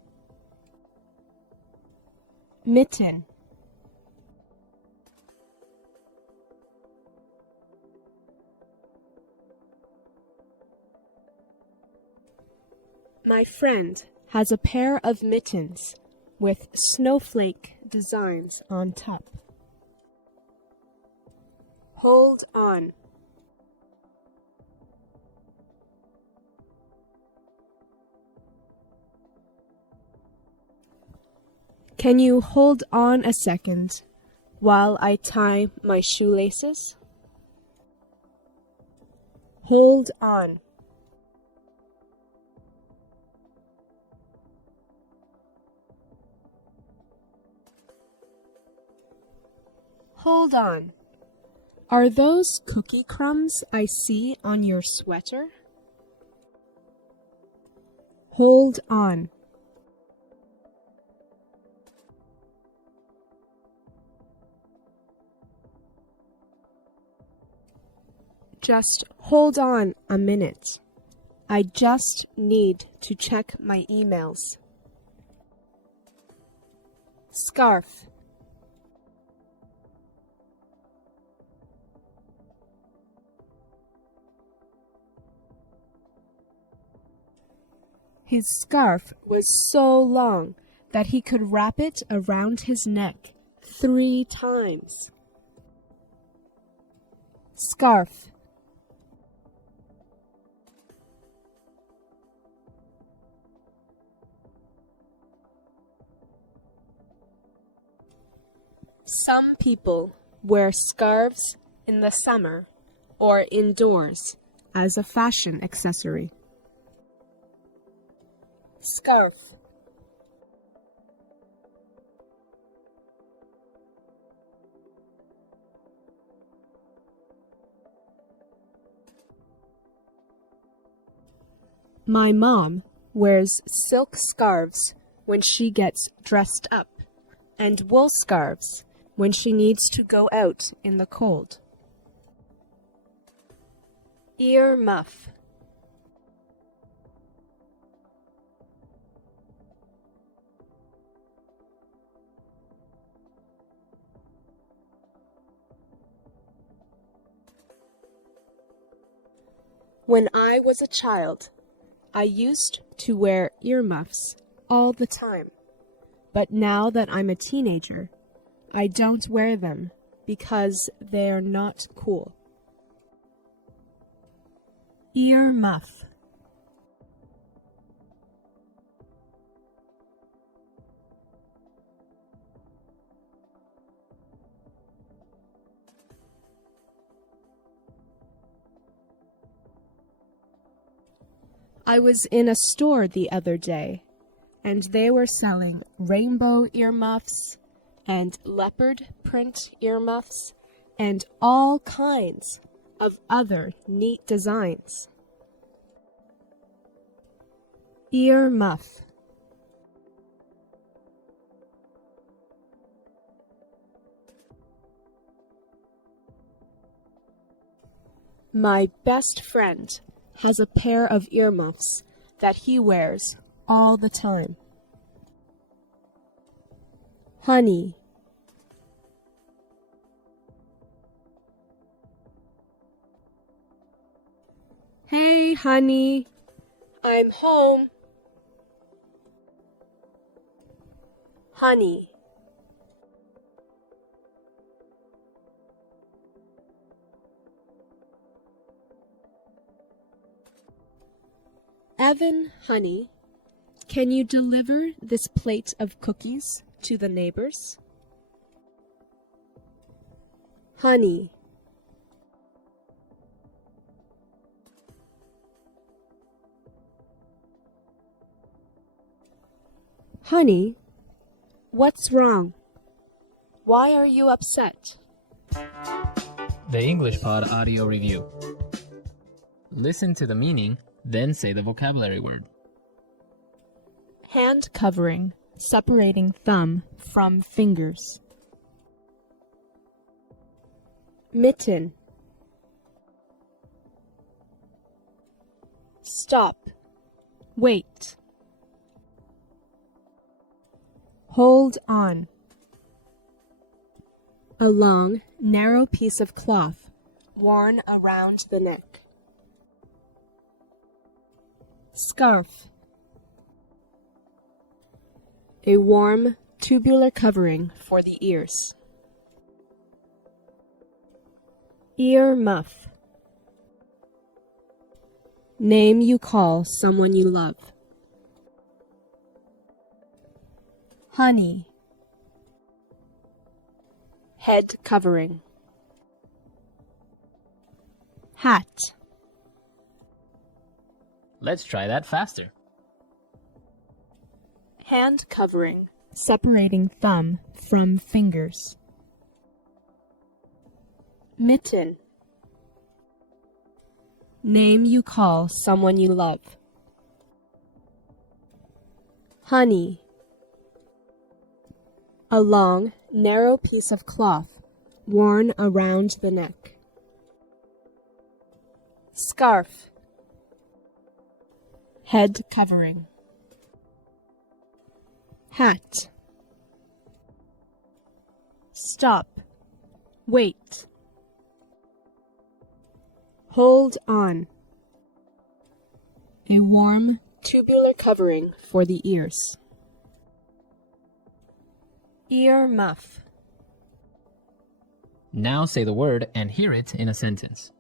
Mitten. My friend has a pair of mittens with snowflake designs on top. Hold on. Can you hold on a second while I tie my shoelaces? Hold on. Hold on. Are those cookie crumbs I see on your sweater? Hold on. Just hold on a minute. I just need to check my emails. Scarf. His scarf was so long that he could wrap it around his neck 3 times. Scarf. Some people wear scarves in the summer or indoors as a fashion accessory. Scarf. My mom wears silk scarves when she gets dressed up, and wool scarves when she needs to go out in the cold. Ear muff. When I was a child, I used to wear earmuffs all the time. But now that I'm a teenager, I don't wear them because they're not cool. Ear muff. I was in a store the other day, and they were selling rainbow earmuffs and leopard print earmuffs and all kinds of other neat designs. Ear muff. My best friend has a pair of earmuffs that he wears all the time. Honey. Hey, honey. I'm home. Honey. Evan, honey, can you deliver this plate of cookies to the neighbors? Honey. Honey, what's wrong? Why are you upset? The English Pod Audio Review. Listen to the meaning, then say the vocabulary word. Hand covering, separating thumb from fingers. Mitten. Stop. Wait. Hold on. A long, narrow piece of cloth worn around the neck. Scarf. A warm, tubular covering for the ears. Ear muff. Name you call someone you love. Honey. Head covering. Hat. Let's try that faster. Hand covering, separating thumb from fingers. Mitten. Name you call someone you love. Honey. A long, narrow piece of cloth worn around the neck. Scarf. Head covering. Hat. Stop. Wait. Hold on. A warm, tubular covering for the ears. Ear muff. Now say the word and hear it in a sentence.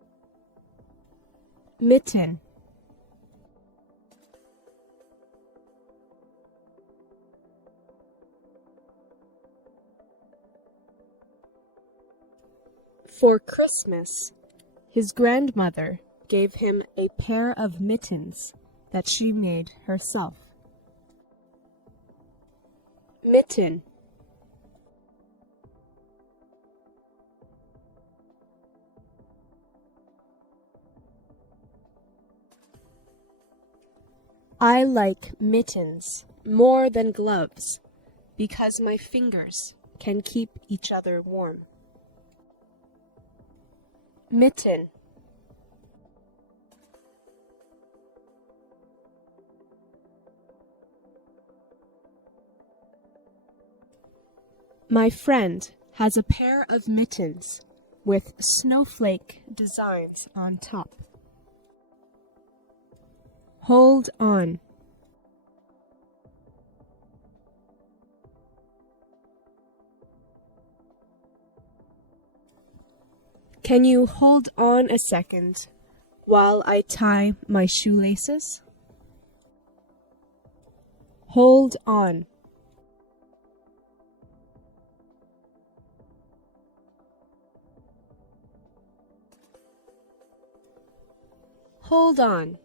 Mitten. For Christmas, his grandmother gave him a pair of mittens that she made herself. Mitten. I like mittens more than gloves because my fingers can keep each other warm. Mitten. My friend has a pair of mittens with snowflake designs on top. Hold on. Can you hold on a second while I tie my shoelaces? Hold on. Hold on.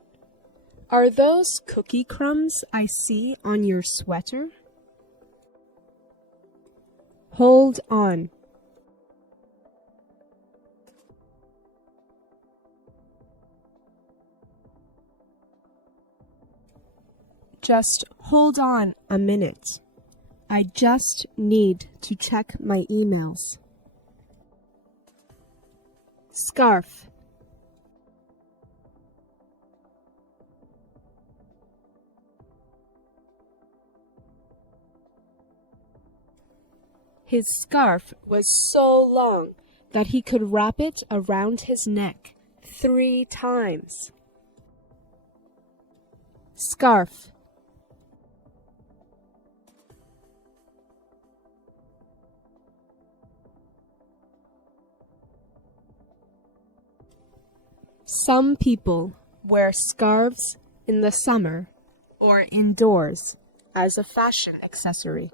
Are those cookie crumbs I see on your sweater? Hold on. Just hold on a minute. I just need to check my emails. Scarf. His scarf was so long that he could wrap it around his neck 3 times. Scarf. Some people wear scarves in the summer or indoors as a fashion accessory.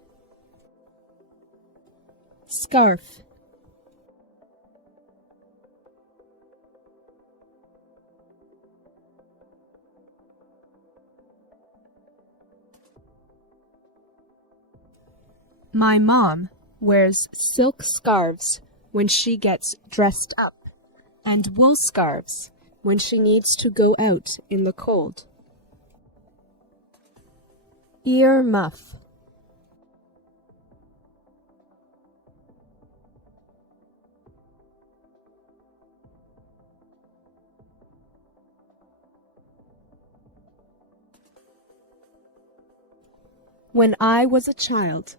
Scarf. My mom wears silk scarves when she gets dressed up, and wool scarves when she needs to go out in the cold. Ear muff. When I was a child,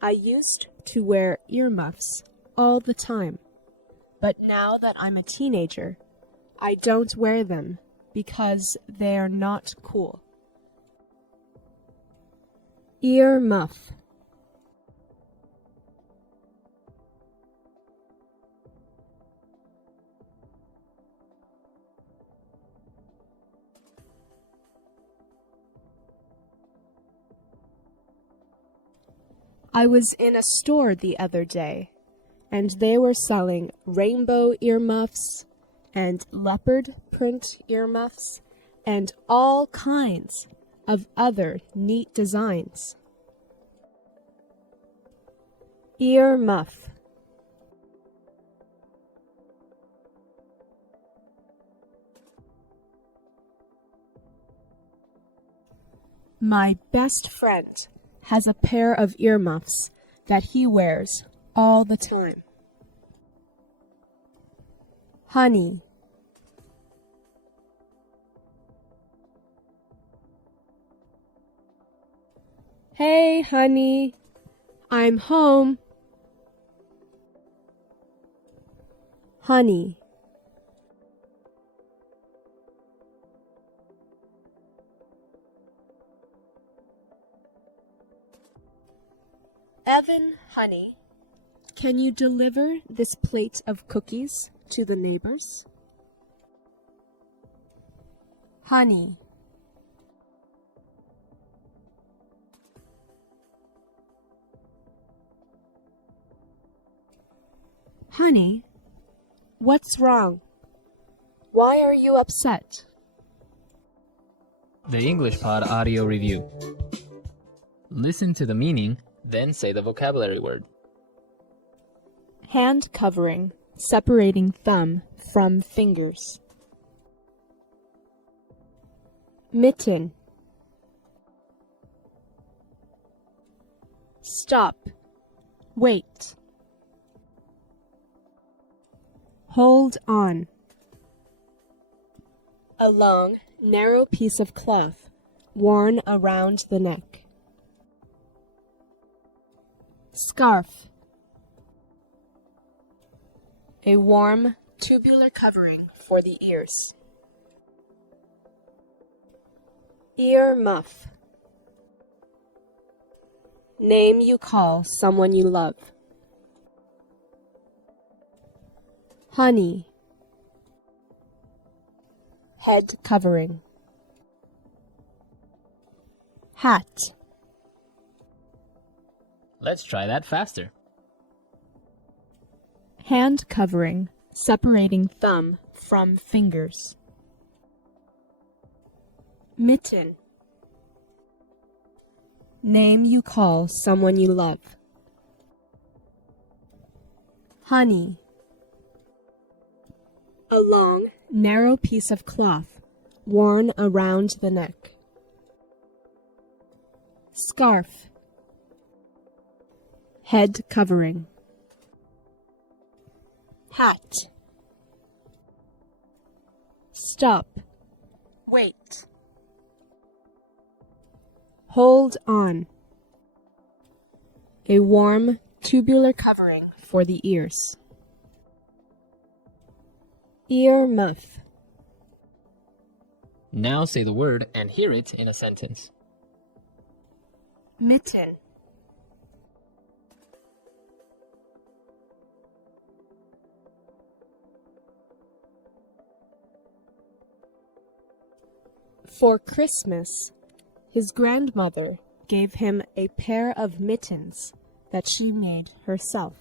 I used to wear earmuffs all the time. But now that I'm a teenager, I don't wear them because they're not cool. Earmuff. I was in a store the other day, and they were selling rainbow earmuffs and leopard print earmuffs and all kinds of other neat designs. Earmuff. My best friend has a pair of earmuffs that he wears all the time. Honey. Hey, honey. I'm home. Honey. Evan, honey, can you deliver this plate of cookies to the neighbors? Honey. Honey, what's wrong? Why are you upset? The English Pod audio review. Listen to the meaning, then say the vocabulary word. Hand covering, separating thumb from fingers. Mitten. Stop. Wait. Hold on. A long, narrow piece of cloth worn around the neck. Scarf. A warm, tubular covering for the ears. Ear muff. Name you call someone you love. Honey. Head covering. Hat. Let's try that faster. Hand covering, separating thumb from fingers. Mitten. Name you call someone you love. Honey. A long, narrow piece of cloth worn around the neck. Scarf. Head covering. Hat. Stop. Wait. Hold on. A warm, tubular covering for the ears. Ear muff. Now say the word and hear it in a sentence. Mitten. For Christmas, his grandmother gave him a pair of mittens that she made herself.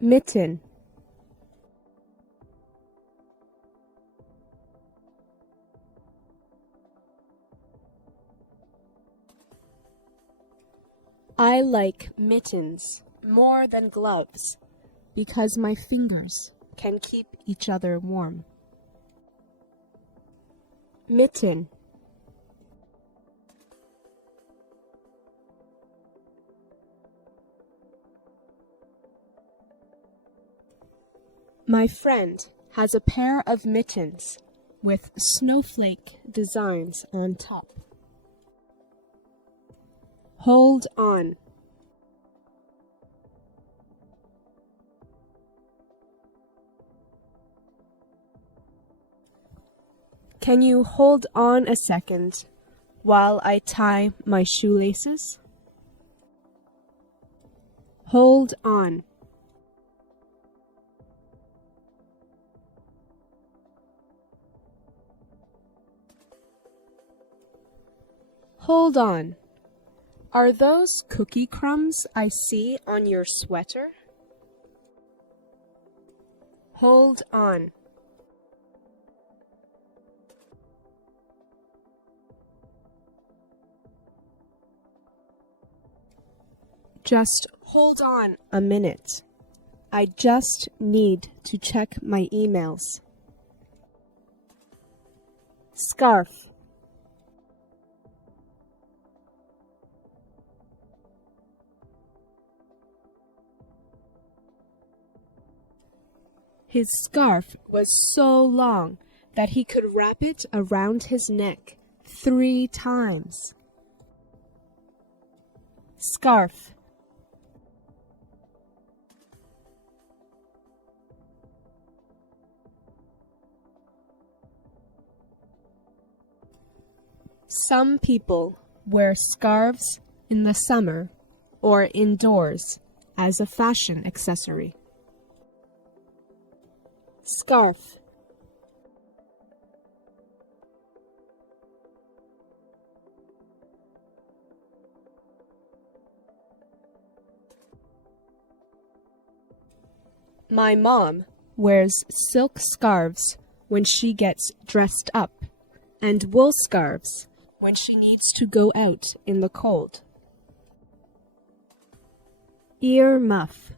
Mitten. I like mittens more than gloves because my fingers can keep each other warm. Mitten. My friend has a pair of mittens with snowflake designs on top. Hold on. Can you hold on a second while I tie my shoelaces? Hold on. Hold on. Are those cookie crumbs I see on your sweater? Hold on. Just hold on a minute. I just need to check my emails. Scarf. His scarf was so long that he could wrap it around his neck 3 times. Scarf. Some people wear scarves in the summer or indoors as a fashion accessory. Scarf. My mom wears silk scarves when she gets dressed up, and wool scarves when she needs to go out in the cold. Ear muff.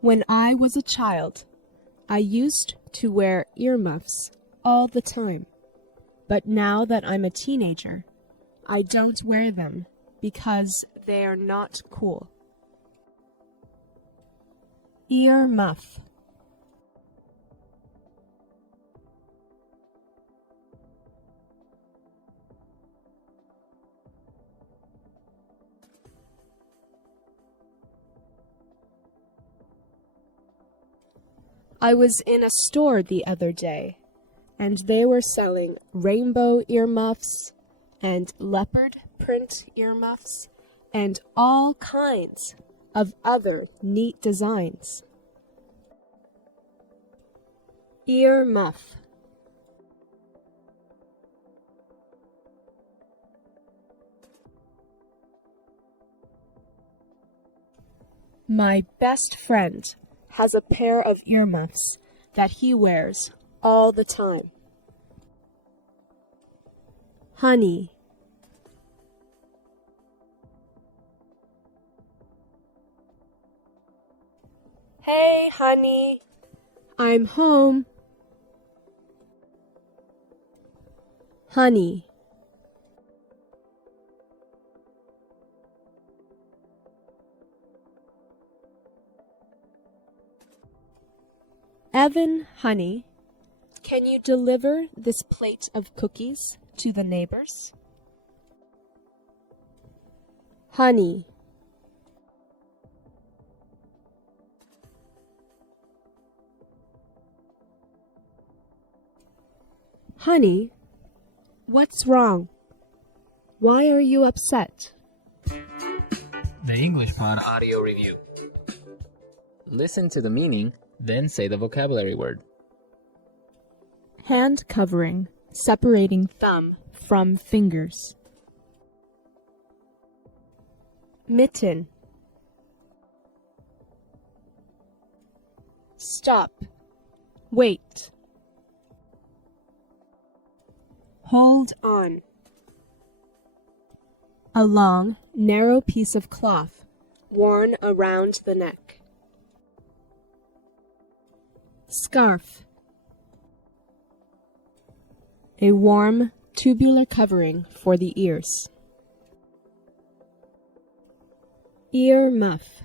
When I was a child, I used to wear earmuffs all the time. But now that I'm a teenager, I don't wear them because they are not cool. Ear muff. I was in a store the other day, and they were selling rainbow earmuffs and leopard print earmuffs and all kinds of other neat designs. Ear muff. My best friend has a pair of earmuffs that he wears all the time. Honey. Hey, honey. I'm home. Honey. Evan, honey, can you deliver this plate of cookies to the neighbors? Honey. Honey, what's wrong? Why are you upset? The English Pod Audio Review. Listen to the meaning, then say the vocabulary word. Hand covering, separating thumb from fingers. Mitten. Stop. Wait. Hold on. A long, narrow piece of cloth worn around the neck. Scarf. A warm, tubular covering for the ears. Ear muff.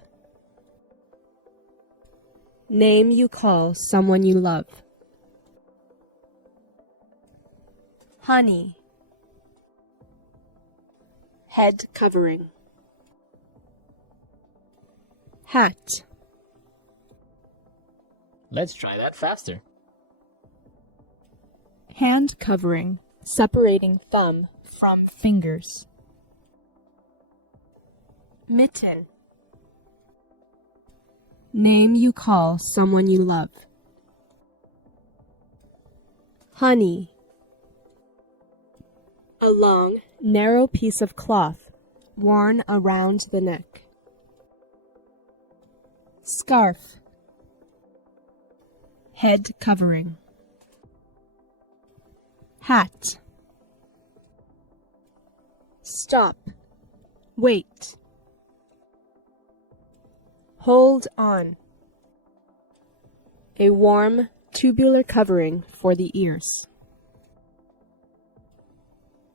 Name you call someone you love. Honey. Head covering. Hat. Let's try that faster. Hand covering, separating thumb from fingers. Mitten. Name you call someone you love. Honey. A long, narrow piece of cloth worn around the neck. Scarf. Head covering. Hat. Stop. Wait. Hold on. A warm, tubular covering for the ears.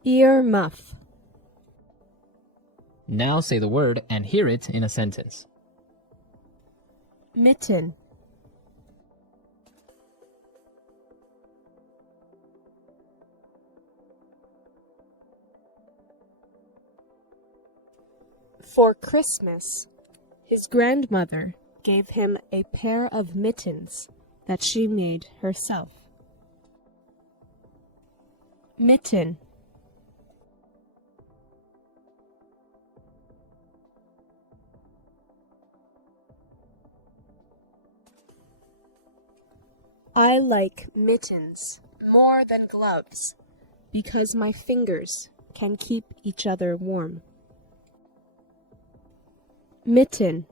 Ear muff. Now say the word and hear it in a sentence. Mitten. For Christmas, his grandmother gave him a pair of mittens that she made herself. Mitten. I like mittens more than gloves because my fingers can keep each other warm. Mitten.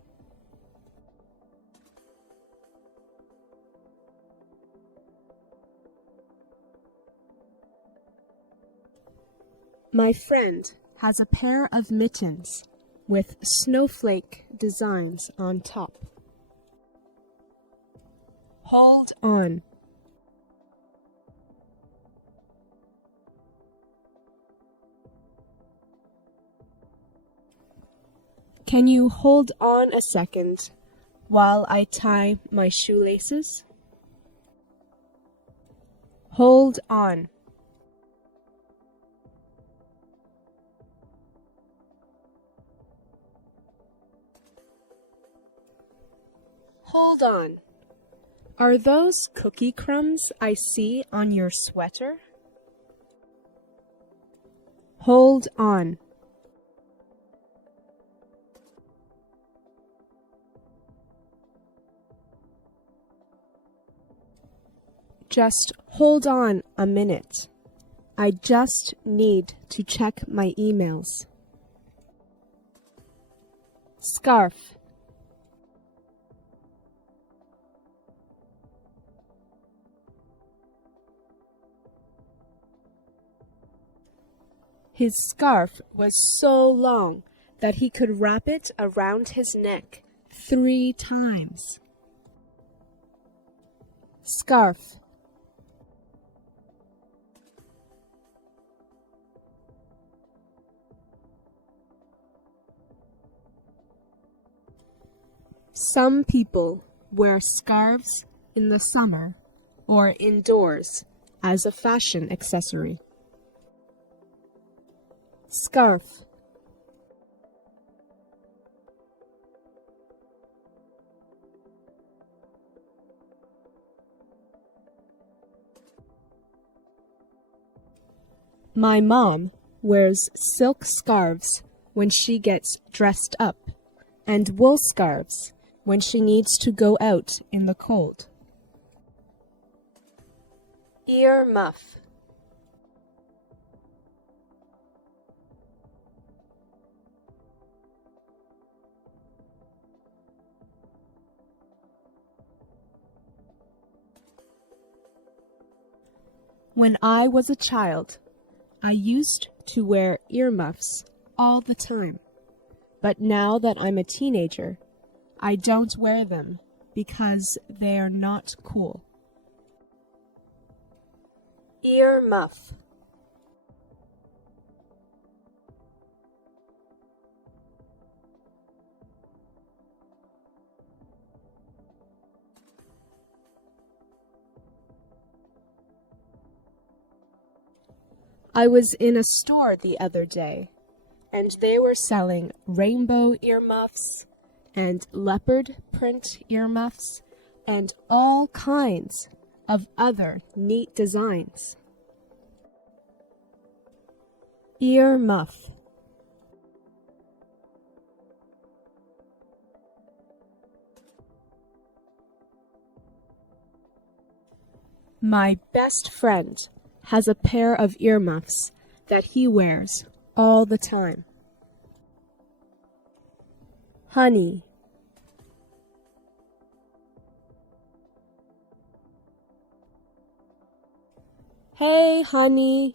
My friend has a pair of mittens with snowflake designs on top. Hold on. Can you hold on a second while I tie my shoelaces? Hold on. Hold on. Are those cookie crumbs I see on your sweater? Hold on. Just hold on a minute. I just need to check my emails. Scarf. His scarf was so long that he could wrap it around his neck 3 times. Scarf. Some people wear scarves in the summer or indoors as a fashion accessory. Scarf. My mom wears silk scarves when she gets dressed up, and wool scarves when she needs to go out in the cold. Ear muff. When I was a child, I used to wear earmuffs all the time. But now that I'm a teenager, I don't wear them because they are not cool. Ear muff. I was in a store the other day, and they were selling rainbow earmuffs and leopard print earmuffs and all kinds of other neat designs. Earmuff. My best friend has a pair of earmuffs that he wears all the time. Honey. Hey, honey.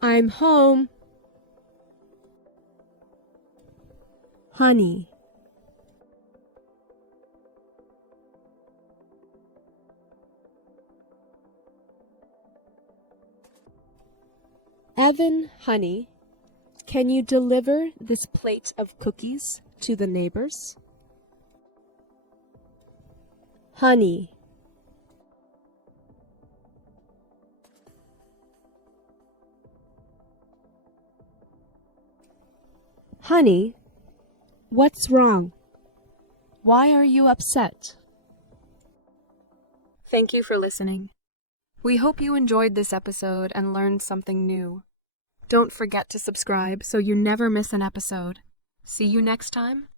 I'm home. Honey. Evan, honey, can you deliver this plate of cookies to the neighbors? Honey. Honey, what's wrong? Why are you upset? Thank you for listening. We hope you enjoyed this episode and learned something new. Don't forget to subscribe so you never miss an episode. See you next time.